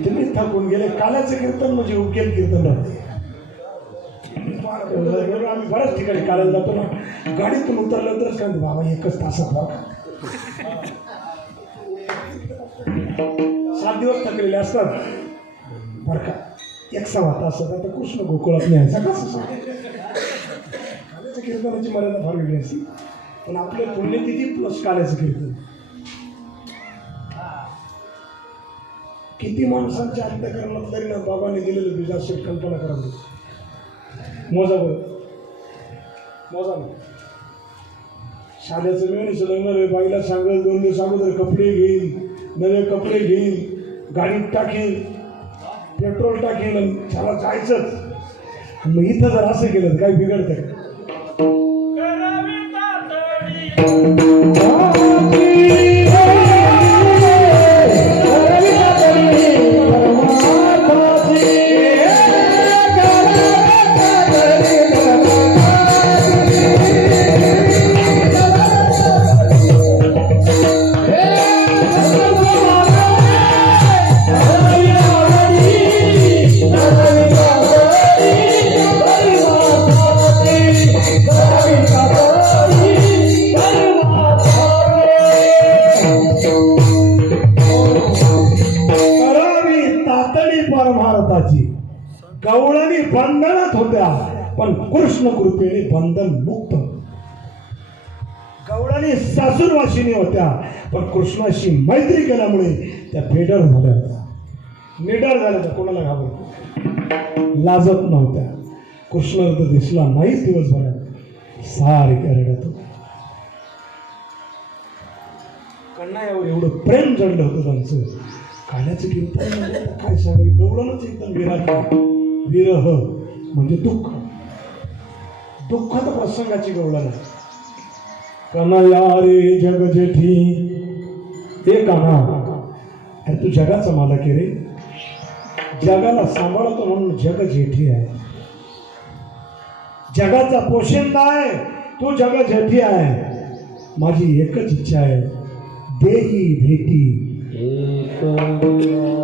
तुम्ही थकून गेले. काल्याचं कीर्तन म्हणजे उकेल कीर्तन राहते. आम्ही बऱ्याच ठिकाणी काल्याला जातो ना. गाडीतून उतरलं तरच काय बाबा एकच तासात बघा 7 दिवस थकलेले असतात बरं का. 1.25 तासात आता कृष्ण गोकुळात न्यायचा कसं. काल्याच्या कीर्तनाची मर्यादा फार वेगळी असते. पण आपले पुण्यतिथी प्लस काल्याचं कीर्तन किती माणसांच्या अंतःकरणात तरी ना बाबांनी दिलेलं बीज असेल. कल्पना करा मोजा बरं मोजा ना. साध्याचं मिळून लग्न बाईला सांगेल 2 दिवस अगोदर कपडे घेईल नवे कपडे घेईल गाडीत टाकेल पेट्रोल टाकेल त्याला जायचंच. मग इथं जर असं केलं तर काय बिघडतं का. करावी तातडी परमार्थाची. गवळणी बंधनात होत्या पण कृष्ण कृपेने बंधन मुक्त. गवळणी सासूरवाशिनी होत्या पण कृष्णाशी मैत्री केल्यामुळे त्या बेडर झाल्या होत्या, निडर झाल्या होत्या. कोणाला घाबरत लाजत नव्हत्या. कृष्ण तर दिसला नाहीच दिवसभरात, सारख्या रडत होत्या. कन्हैयावर एवढं प्रेम जडलं होतं त्यांचं. काल्याचं कीर्तन म्हणजे काय सांगेल, गवळणच एकदम विराट. विरह म्हणजे दुःख, दुःखात प्रसंगाची गवळण आहे. कन्हैया रे जग जेठी, हे कान्हा, अरे तू जगाचा मालक आहे रे, जगाला सांभाळतो म्हणून जग जेठी आहे, जगाचा पोशिंदा आहे तू, जग जेठी आहे. माझी एकच इच्छा आहे, देही भेटी.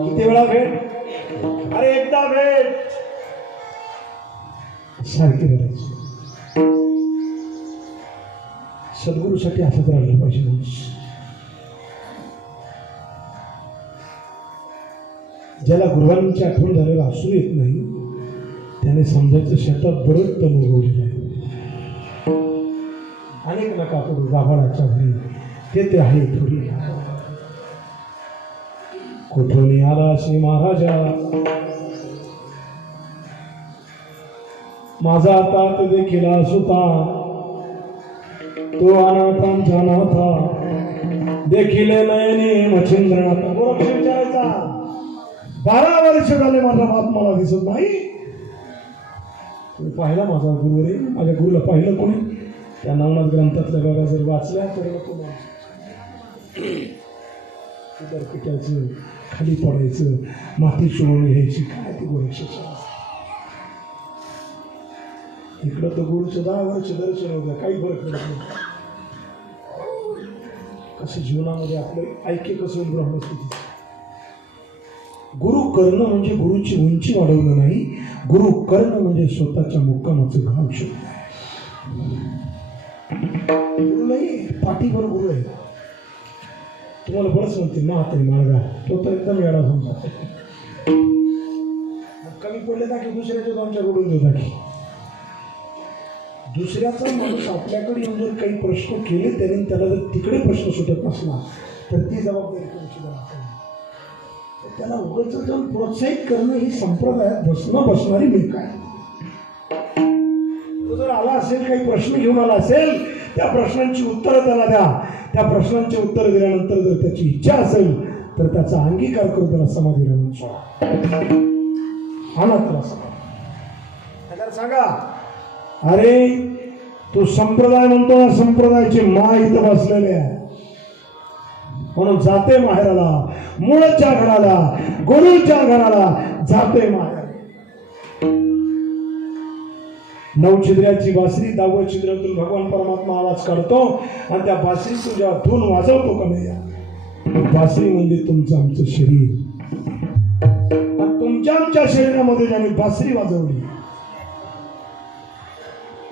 किती वेळा भेट? अरे एकदा भेट. सारखी करायची. सद्गुरूसाठी हातात राहिलं पाहिजे माणूस. ज्याला गुरुवांची आठवण झालेला असू येत नाही त्याने समजायचं शेतात बरंच तण उगवलेलं आहे. अनेक नका करू गाभाळाच्या घरी, ते आहे थोडी. कुठून आला श्री महाराजा, माझा तात देखील सुता, तो अनाथांचा नाथा, देखील नयनी मच्छिंद्रनाथ. गोरक्ष विचारायचा, 12 वर्ष झाले माझा बाप मला दिसत नाही. पाहिला माझा गुरु रे, माझ्या गुरुला पाहिलं कोणी? त्या नवनाथ ग्रंथातल्या बघा जर वाचल्या तर पिटायचं, खाली पडायचं, माती चोळून घ्यायची. काय ती गोरक्षाची. इकडं तर गुरुचं 10 वर्ष दर्शन होतं, काही फरक पडत नाही. कसं जीवनामध्ये आपलं ऐक्य कसं होईल ब्रह्मस्थिती. गुरु करणं म्हणजे गुरुची उंची वाढवणं नाही, गुरु करणं म्हणजे स्वतःच्या मुक्कामाचं घाम शोधणं आहे. गुरु नाही, पाठीवर गुरु आहे. तुम्हाला बरंच म्हणते महातरी माळगा, तो तर एकदम येडा समजा. कमी पडले ना की दुसऱ्याच्या आमच्या रोडून देऊ की दुसऱ्याचा माणूस आपल्याकडे येऊन जर काही प्रश्न केले त्याने, त्याला जर तिकडे प्रश्न सुटत नसला तर ती जबाबदारी तुमची जबाबदारी. त्याला उगाच जाऊन प्रोत्साहित करणं ही संप्रदायात बसणारी भूमिका आहे. तो जर आला असेल, काही प्रश्न घेऊन आला असेल, त्या प्रश्नांची उत्तरं त्याला द्या. त्या प्रश्नांची उत्तरं दिल्यानंतर जर त्याची इच्छा असेल तर त्याचा अंगीकार करून त्याला समाधी राहून सोडा. हा ना त्याला त्याला सांगा, अरे तू संप्रदाय म्हणतो ना, संप्रदायाची मा इथं बसलेले आहे म्हणून जाते माहेराला, मूळच्या घराला, गुरुच्या घराला जाते माहेर. 9 छिद्राची बासरी, 10व्या छिद्रातून भगवान परमात्मा आवाज काढतो आणि त्या बासरी तुझ्या धून वाजवतो कन्हैया. बासरी म्हणजे तुमचं आमचं शरीर. तुमच्या आमच्या शरीरामध्ये ज्याने बासरी वाजवली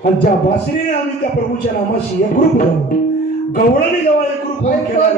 आणि ज्या बासरीने आम्ही त्या प्रभूच्या नामाशी एकरूप झालो, गवळणी जेव्हा एकरूप केला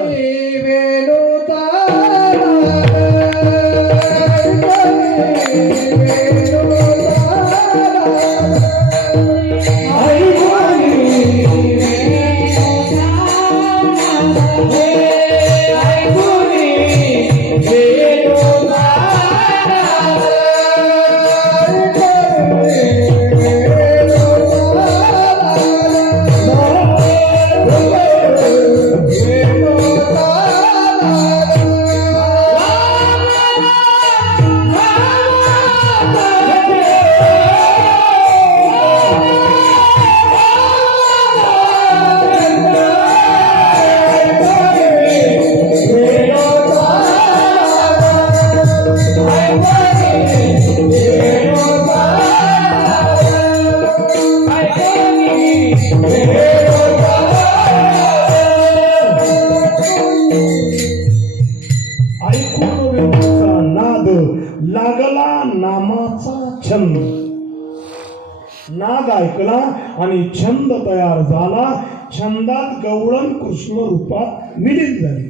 नाद ऐकला आणि छंद तयार झाला. छंदात गवळण कृष्ण रूपात विलीन झाली.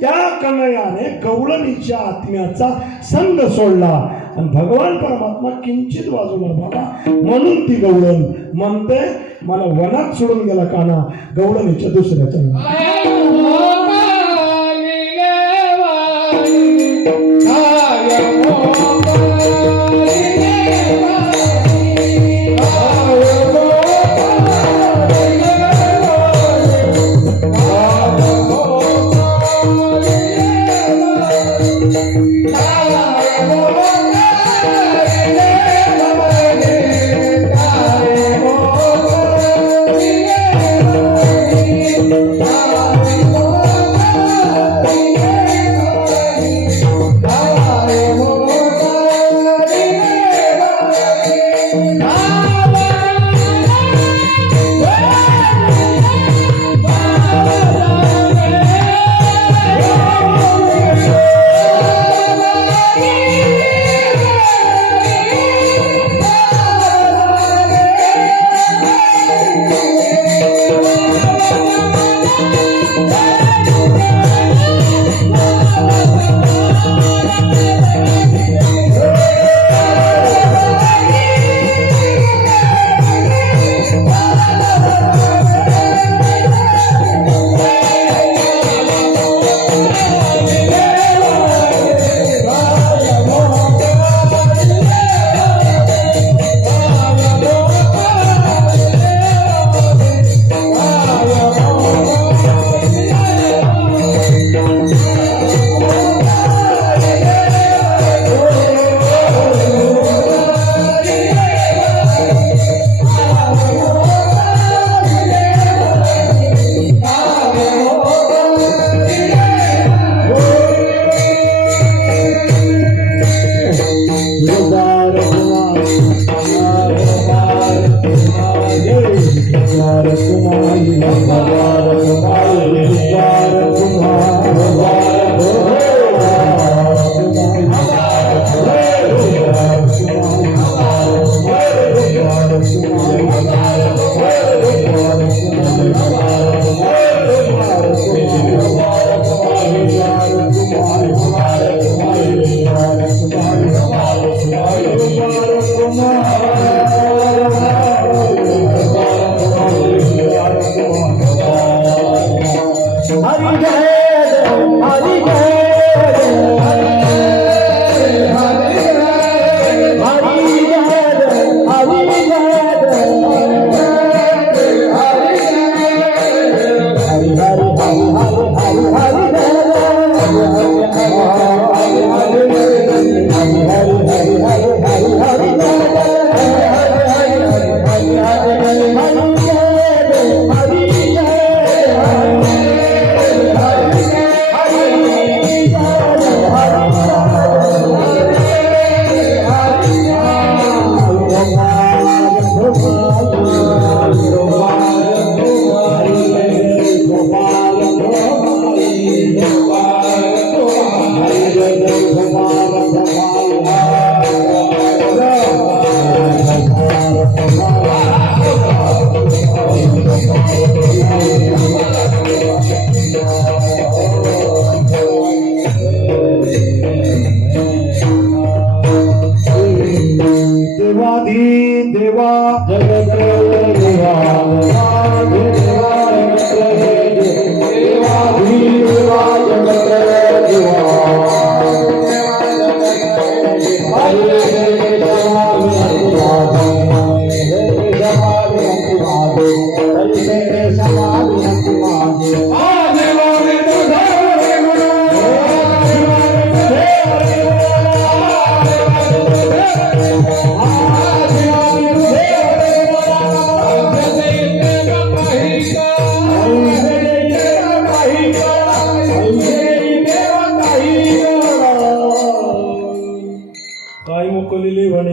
त्या कन्हैयाने गवळणीच्या आत्म्याचा संग सोडला आणि भगवान परमात्मा किंचित बाजूला झाला. म्हणून ती गवळण म्हणते मला वनात सोडून गेला काना गवळणीच्या दुसऱ्याच्या.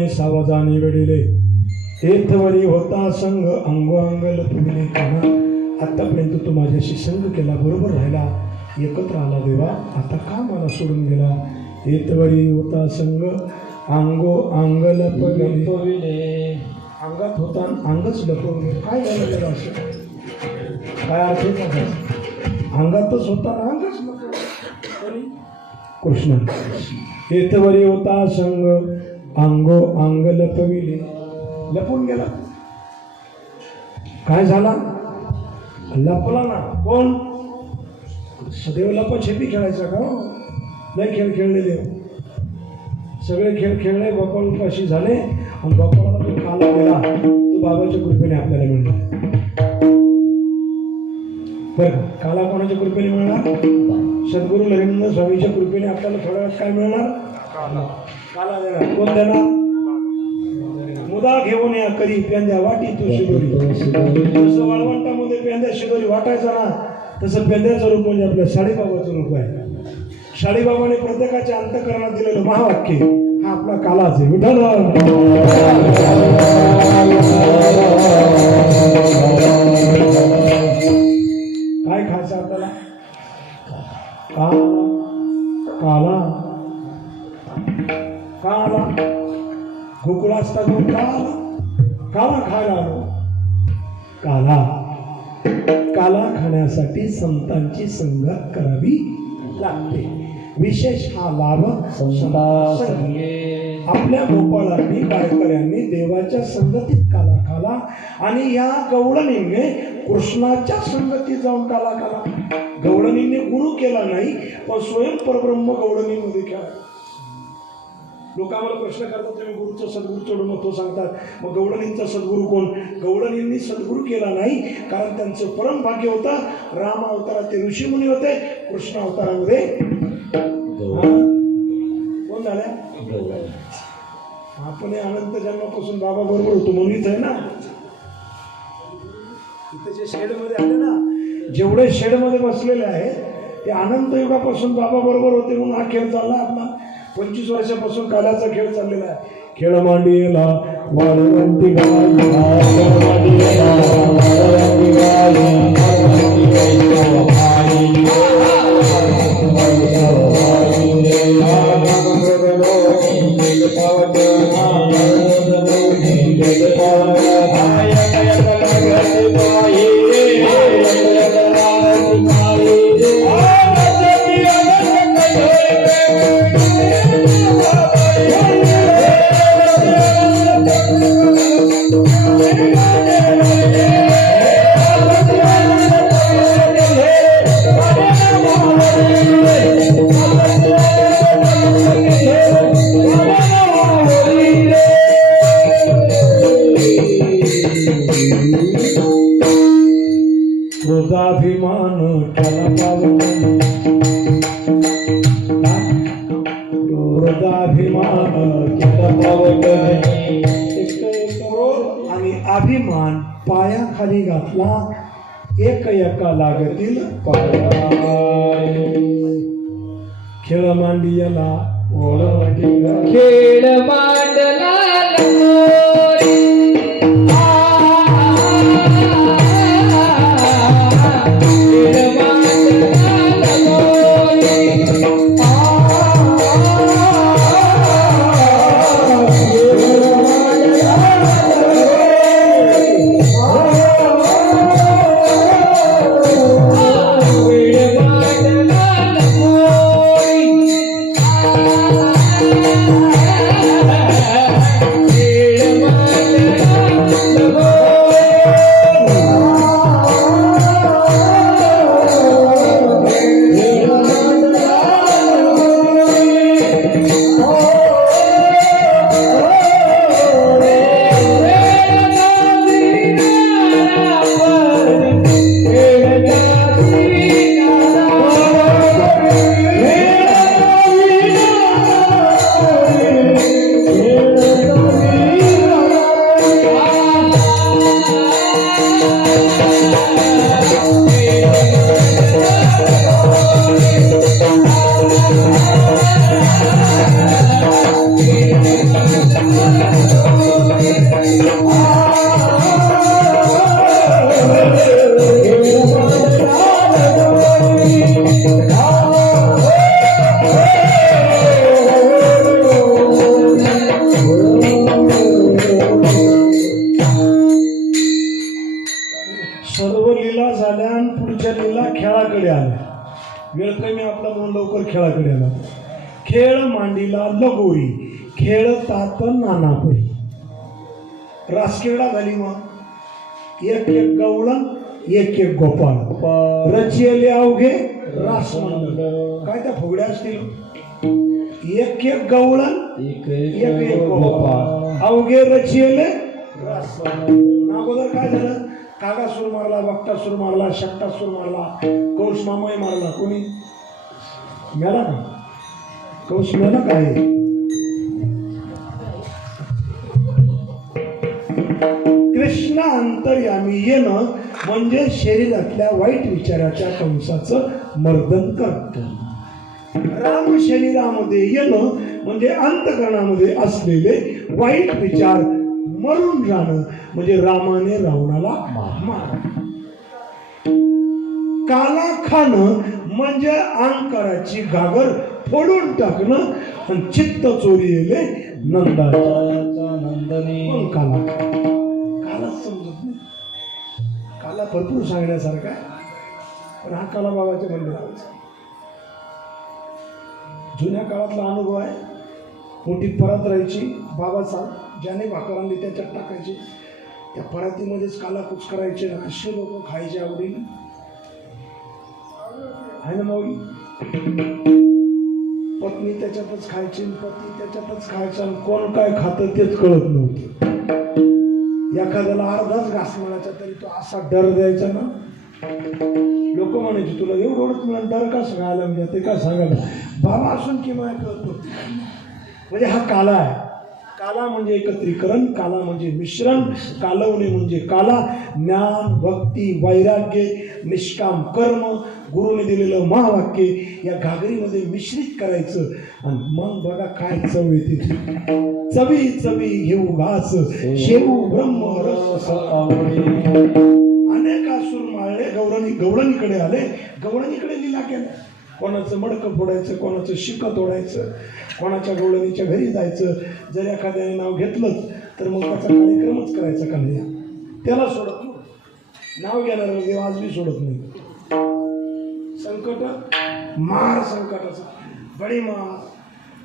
सावधानी वेडिले हेतवरी होता संग अंगोअंगल तुमिले काना. आतापर्यंत तू माझ्याशी संग केला, बरोबर राहिला, एकत्र आला देवा, आता का मला सोडून गेला. हेतवरी होता संग अंगो अंगल पविले अंगात होता आणि अंगच लपवून गेलं. काय झालं त्याला असं? काय अर्थ आहे त्याचा? अंगातच होता ना अंगच लपवून. कृष्ण हेतवरी होता संग अंगो अंग लपविले, लपून गेला. काय झाला? लपला ना. कोण? सदैव लपाछपी खेळायचा का? लय खेळ खेळलेले, सगळे खेळ खेळले. गोपाळ उपाशी झाले आणि गोपाळाला जो काला गेला तो बाबाच्या कृपेने आपल्याला मिळणार. बरं का? काला कोणाच्या कृपेने मिळणार? सद्गुरू नरेंद्र स्वामीच्या कृपेने आपल्याला थोड्या वेळात काय मिळणार? काला देणार. कोण देणार? मुदा घेऊन या कधी पेंद्या वाटी तो शिदोरी. जसं वाळवंटामध्ये पेंद्या शिदोरी वाटायचा ना, तसं पेंद्याचं रूप म्हणजे आपल्या साडेबाबाचं रूप आहे. साडेबाबाने प्रत्येकाच्या अंतःकरणात दिलेलं महावाक्य हा आपला कालाच आहे. विठ्ठल काय खायचं आपल्याला? काला काला गोकुळ असता जो काला काला खायला आलो. काला काला खाण्यासाठी संतांची संगत करावी लागते. विशेष हा लाभ आपल्या गोपाळांनी गायकऱ्यांनी देवाच्या संगतीत काला खाला आणि या गवळणीने कृष्णाच्या संगतीत जाऊन काला खाला. गवळणीने गुरु केला नाही, पण स्वयं परब्रह्म गवळणीमध्ये खेळा. लोक आम्हाला प्रश्न करतात, तुम्ही गुरुचं सद्गुरूचं महत्व सांगतात, मग गवळणींचा सद्गुरू कोण? गवळणींनी सद्गुरू केला नाही, कारण त्यांचं परम भाग्य होतं. राम अवतारात ऋषीमुनी होते, कृष्ण अवतारामध्ये कोण झाल्या? आपण अनंत जन्मापासून बाबा बरोबर होतो म्हणून इथं आहे ना. इथे जे शेडमध्ये आले ना, जेवढे शेडमध्ये बसलेले आहेत ते अनंत युगापासून बाबा बरोबर होते म्हणून हा खेळ चालला आपला. 25 वर्षापासून कालाचा खेळ चाललेला आहे. खेळ मांडीला वाळवंटी क्रोधाभिमान त्याला पावत, क्रोधाभिमान त्याला पावत. क्रोध आणि अभिमान पायाखाली घातला, एक एका लागतील खेळ मांडियाला खेळ मांडला खेळ सर्व लीला झाल्या आणि पुढच्या लीला खेळाकडे आल्या. वेळ कमी आपला म्हणून लवकर खेळाकडे आला. खेळ मांडीला लगोरी खेळतात नानापरी. रासखेळा झाली मग एक एक गवळण एक एक गोपाळ रचिले अवघे रास मंडळ. काय त्या फुगड्या असतील. एक एक गवळण एक एक गोपाळ अवघे रचिले रास मंडळ. अगोदर काय झालं. कागासूर मारला, बक्टासूर मारला, शक्टासूर मारला, कौश मामाई मारला. कोणी मेला का. कौश मेला काय. कृष्ण अंतर्यामी येणं म्हणजे शरीरातल्या वाईट विचाराच्या कंसाचं मर्दन करतं. राम शरीरामध्ये येणं म्हणजे अंतकरणामध्ये असलेले वाईट विचार मरून जाणं म्हणजे रामाने रावणाला मार. काला खाणं म्हणजे अहंकाराची घागर फोडून टाकणं आणि चित्त चोरी येले नंदाचा नंदनी. पण कालाच समजत नाही. काला भरपूर सांगण्यासारखा आहे पण हा काला बाबाच्या मंदिराचा जुन्या काळातला अनुभव आहे. मोठी परत राहायची. बाबा सांग ज्याने भाकर आणली त्याच्यात टाकायचे. त्या परातीमध्येच काला कुच करायचे. असे लोक खायचे आवडीने आहे ना माऊली. पत्नी त्याच्यातच खायची, पती त्याच्यातच खायचा. कोण काय खातं तेच कळत नव्हतं. एखाद्याला अर्धाच घास मिळायचा तरी तो असा डर द्यायचा ना. लोक म्हणायचे तुला एवढं मला डर का सांगायला म्हणजे ते काय सांगायला. बाबा असून किंवा कळतो. म्हणजे हा काला आहे. काला म्हणजे एकत्रीकरण, काला म्हणजे मिश्रण, कालवणे म्हणजे काला. ज्ञान, भक्ती, वैराग्य, निष्काम कर्म, गुरुने दिलेलं महावाक्य या घागरीमध्ये मिश्रित करायचं आणि मग बघा काय चव येते. चवी चवी घेऊ घास शेवू ब्रह्म रस आवडे. अनेक असुर माळले गवळणीकडे आले. गवळणीकडे लीला केल्या. कोणाचं मडकं फोडायचं, कोणाचं शिकं तोडायचं, कोणाच्या गवळणीच्या घरी जायचं. जर एखाद्याने नाव घेतलंच तर मग त्याचा कार्यक्रमच करायचा का नाही. त्याला सोडत नाही. नाव घेणाऱ्याला देव आज बी सोडत नाही. संकट मार संकटाचा बड़ी मार.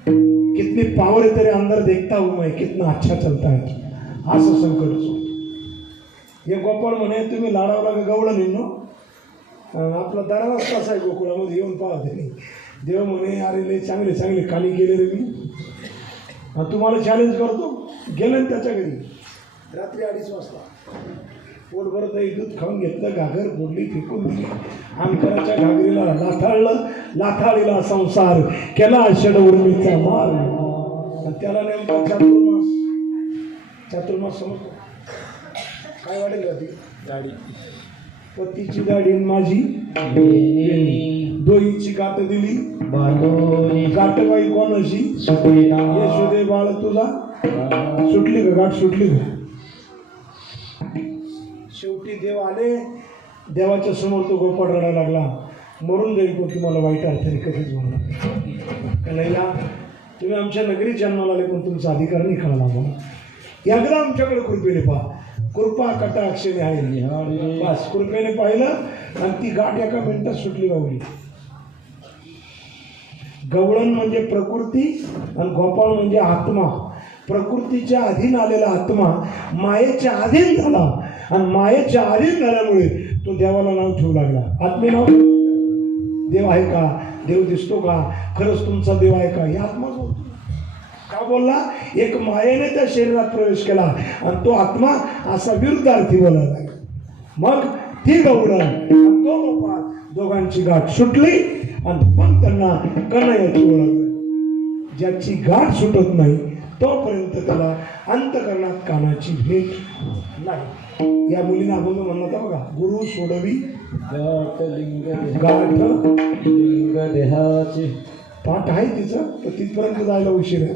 कितनी पावर है तेरे अंदर देखता हूं मैं कितना अच्छा चलता है. असं संकट सोड. हे गोपाळ म्हणे तुम्ही लाडावला का गवळण येणं. आपला दरावाच कसा आहे गोकुळामध्ये येऊन पाहते नाही. देव म्हणे अरे लय चांगले चांगले खाली गेले रे मी. तुम्हाला चॅलेंज करतो. गेले ना त्याच्या घरी रात्री 2:30 वाजता. पोटभर दही दूध खाऊन घेतलं. घागर फोडली फेकून दिली. अंकराच्या घागरीला लाथाळलं. लाथाळीला संसार केला षडउर्मीचा मार. आणि त्याला नेमका चातुर्मास समजतो. काय वाटेल ती गाडी. पतीची गाडी माझी दोहीची गाठ दिली. गाठबाई कोणाची. यशोदे बाळ तुझा. सुटली का गाठ सुटली का. शेवटी देव आले. देवाच्या समोर तो गोपाळ रडायला लागला. मरून जाईल पण तुम्हाला वाईट अर्थाने कधीच म्हणणार. कन्हैया तुम्ही आमच्या नगरीत जन्माला आले पण तुमचा अधिकार नाही कळला मला. एकदा आमच्याकडे कृपेने पहा. कृपा कटाक्षेने आहे. बस कृपेने पाहिलं आणि ती गाठ एका मिनिटात सुटली गावली. गवळण म्हणजे प्रकृती आणि गोपाळ म्हणजे आत्मा. प्रकृतीच्या अधीन आलेला आत्मा मायेच्या अधीन झाला आणि मायेच्या अधीन झाल्यामुळे तो देवाला नाव ठेवू लागला. आत्मे नाव देव आहे का. देव दिसतो का. खरंच तुमचा देव आहे का. हे आत्माच बोलतो. का बोलला. एक मायेने त्या शरीरात प्रवेश केला आणि तो आत्मा असा विरुद्धार्थी बोलायला लागला. मग ती गवळण आणि तो गोपाळ दोघांची गाठ सुटली आणि मग त्यांना कन्हैयाची ओळख. ज्याची गाठ सुटत नाही तोपर्यंत त्याला अंतकरणात कानाची भेट नाही. या मुलीने अभंग म्हणला होता बघा. गुरु सोडवी गाठ लिंग देहाची. पाठ आहे तिचं तर तिथपर्यंत जायला उशीर आहे.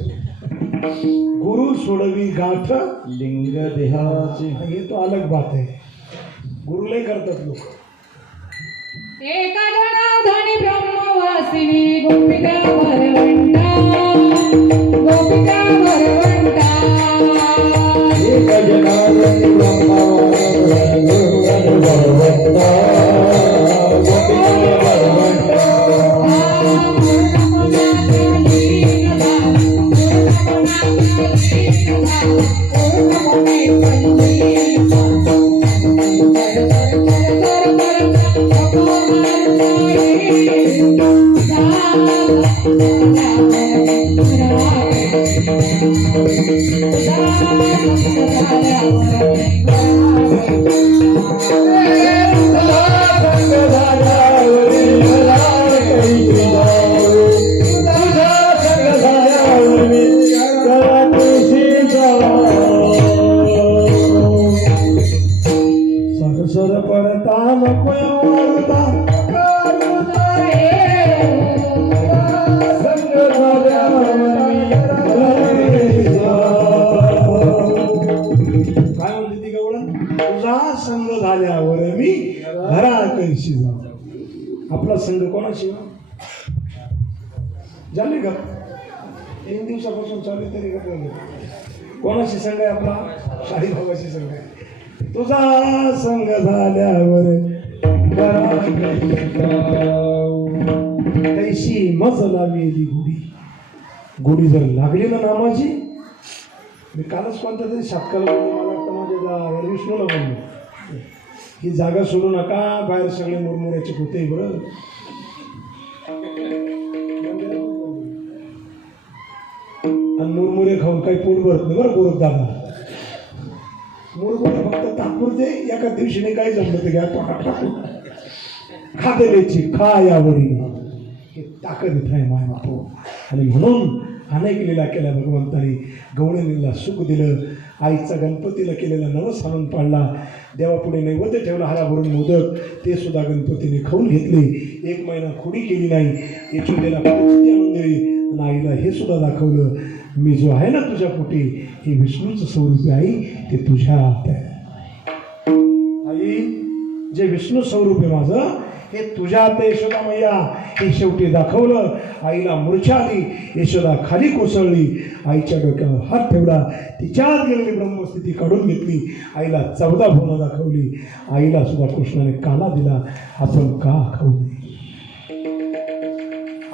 गुरु सोडवी गाठ लिंग देहाची. हे तो अलग बात आहे. गुरुलाही करतात लोक. एका जनार्दनी ब्रह्मवासिनी गोपिका भरवंटा. गोपिका भरवंटा. एका जनार्दनी ब्रह्मवासिनी बळवंता गोपिका बळवंता सर परता नको वाळता संग झाल्यावर काय म्हणते ती गवळण तुझा संग झाल्यावर मी घरा कैशी जाऊ आपला संघ कोणाशी झाले का 3 दिवसापासून चालू तरी का कोणाशी संघ आहे आपला शाहीबाबाशी संघ आहे तुझा संग झाल्यावर तैशी मज लावलेली गुढी जर लागली ना नामाची मी कालच कोणत्या तरी शातकाला बोललो मला वाटतं माझ्या विष्णूला बोललो ही जागा सोडू नका बाहेर सगळे मुरमुऱ्याचे होते बरं आणि मुरमुरे खाऊन काही पोट भरत नाही बरं गोरख दादा मुरमुरे फक्त तात्पुरते एका दिवशी नाही काही जमलं ते घ्या पोटात टाकून खातेलेची खा यावरी हे ताकद इथं आहे माय बापू आणि म्हणून अनेक लीला केल्या भगवंतानी गवळणीला सुख दिलं आईचा गणपतीला केलेला नवस आणून पाडला देवापुढे नैवेद्य ठेवला हरा भरून मोदक ते सुद्धा गणपतीने खाऊन घेतले 1 महिना खोडी केली नाही यशोदेला परिस्थिती आणून दिली आणि आईला हे सुद्धा दाखवलं मी जो आहे ना तुझ्या पोटी हे विष्णूचं स्वरूप आई ते तुझ्या हात आहे आई जे विष्णू स्वरूप आहे माझं हे तुझ्या हात यशोदा मैया हे शेवटी दाखवलं आईला मूर्छा आली यशोदा खाली कोसळली आईच्या डोक्यावर हात ठेवला तिच्यात गेलेली ब्रह्मस्थिती काढून घेतली आईला 14 भुवनं दाखवली आईला सुद्धा कृष्णाने काला दिला आपण का खाऊ नये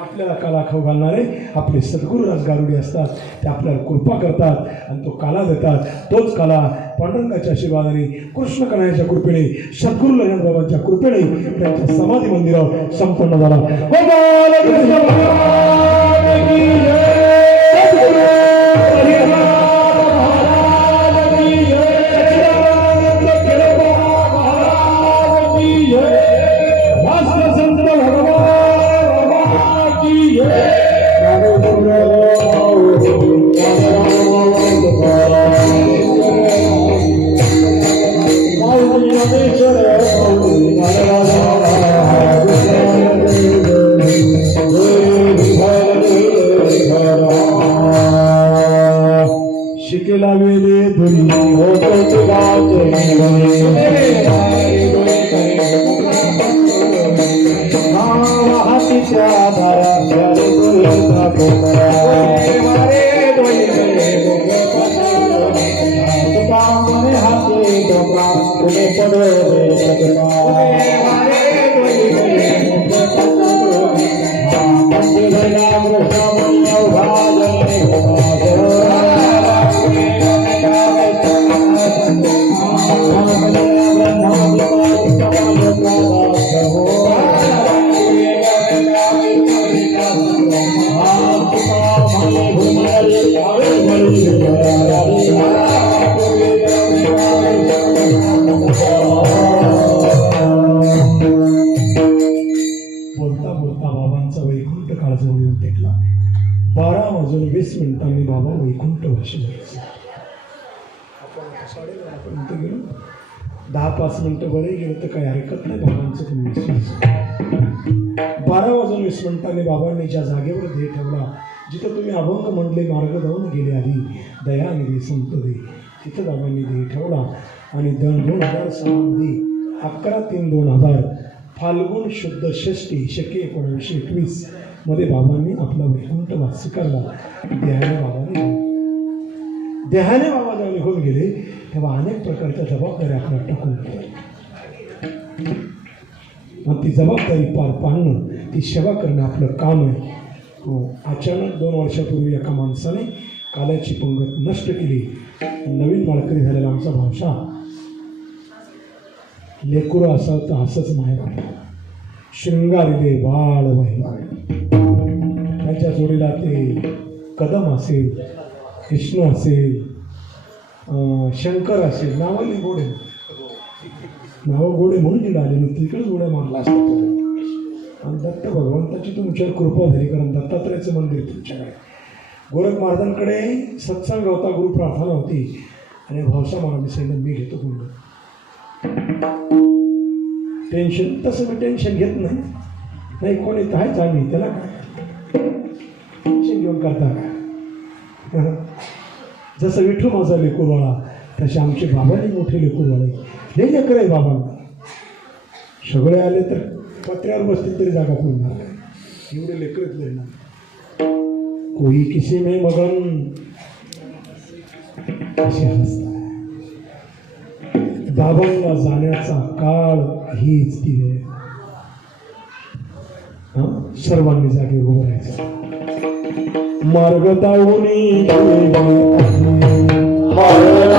आपल्याला काला खाऊ घालणारे आपले सद्गुरू राजगारुडी असतात ते आपल्याला कृपा करतात आणि तो काला देतात तोच काला पांडुरंगाच्या आशीर्वादाने कृष्ण कन्हैयाच्या कृपेने सद्गुरू लहन बाबांच्या कृपेने त्यांच्या समाधी मंदिरावर संपन्न झाला शिकेला वेले धुरी होतो हातीच्या टेकला 12:20 मिनिटांनी बाबा वैकुंठ वाशी जायचं आपण 9:30 पर्यंत गेलो 10-5 मिनिटं बरे गेलं तर काही हरकत नाही बाबांचं तुम्ही विश्वास 12:20 मिनिटांनी बाबांनी ज्या जागेवर ध्येय ठेवला जिथं तुम्ही अभंग मंडले मार्ग धावून गेले आधी दयानिधी संत दे तिथं बाबांनी ध्येय ठेवला आणि 2006 11/3/2000 फाल्गुन शुद्ध षष्टी शके 1921 मध्ये बाबांनी आपला वैकुंठ वास स्वीकारला देहाने बाबा जेव्हा निघून गेले तेव्हा अनेक प्रकारच्या जबाबदाऱ्या आपल्याला टाकून दिल्या मग ती जबाबदारी पार पाडणं, ती सेवा करणं आपलं काम आहे. हो, अचानक 2 वर्षापूर्वी एका माणसाने काल्याची पंगत नष्ट केली. नवीन माळकरी झालेला आमचा भाषा लेकुरं असाल तर असंच माहेर शृंगारिले बाळ वैवाळ. त्यांच्या जोडीला ते कदम असेल, विष्णू असेल, शंकर असेल, नावाली गोडे, नावं गोडे म्हणून तिला आले मी तिकडेच उड्या मारला असतात. आणि दत्त भगवंताची तुमच्यावर कृपा झाली, कारण दत्तात्रयाचं मंदिर तुमच्याकडे. गोरख महाराजांकडे सत्संग होता, गुरु प्रार्थना होती, आणि भावसा महाराज सांगितलं मी घेतो गुंड. टेन्शन तसं मी टेन्शन घेत नाही कोणी कायच आम्ही त्याला काय टेन्शन घेऊन करता काय. जसं विठू माझा लेकूरवाळा तसे आमचे बाबांनी मोठे लेकूरवाळे हे लेकर आहे बाबांना. सगळे आले तर पत्र्यावर बसतील तरी जागा पुरणार नाही, एवढे लेकरच लेणार. कोई किसी में मगन असे हसताय. बाबांना जाण्याचा काळ हीच ती वेळ. सर्वांनी जागे उभं राहायचं. मार्ग दावणी Hare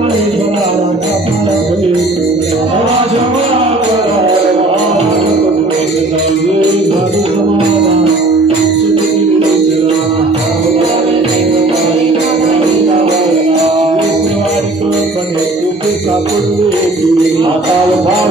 परमेश्वरा राजा पारवे राजमा साधु समाधान आता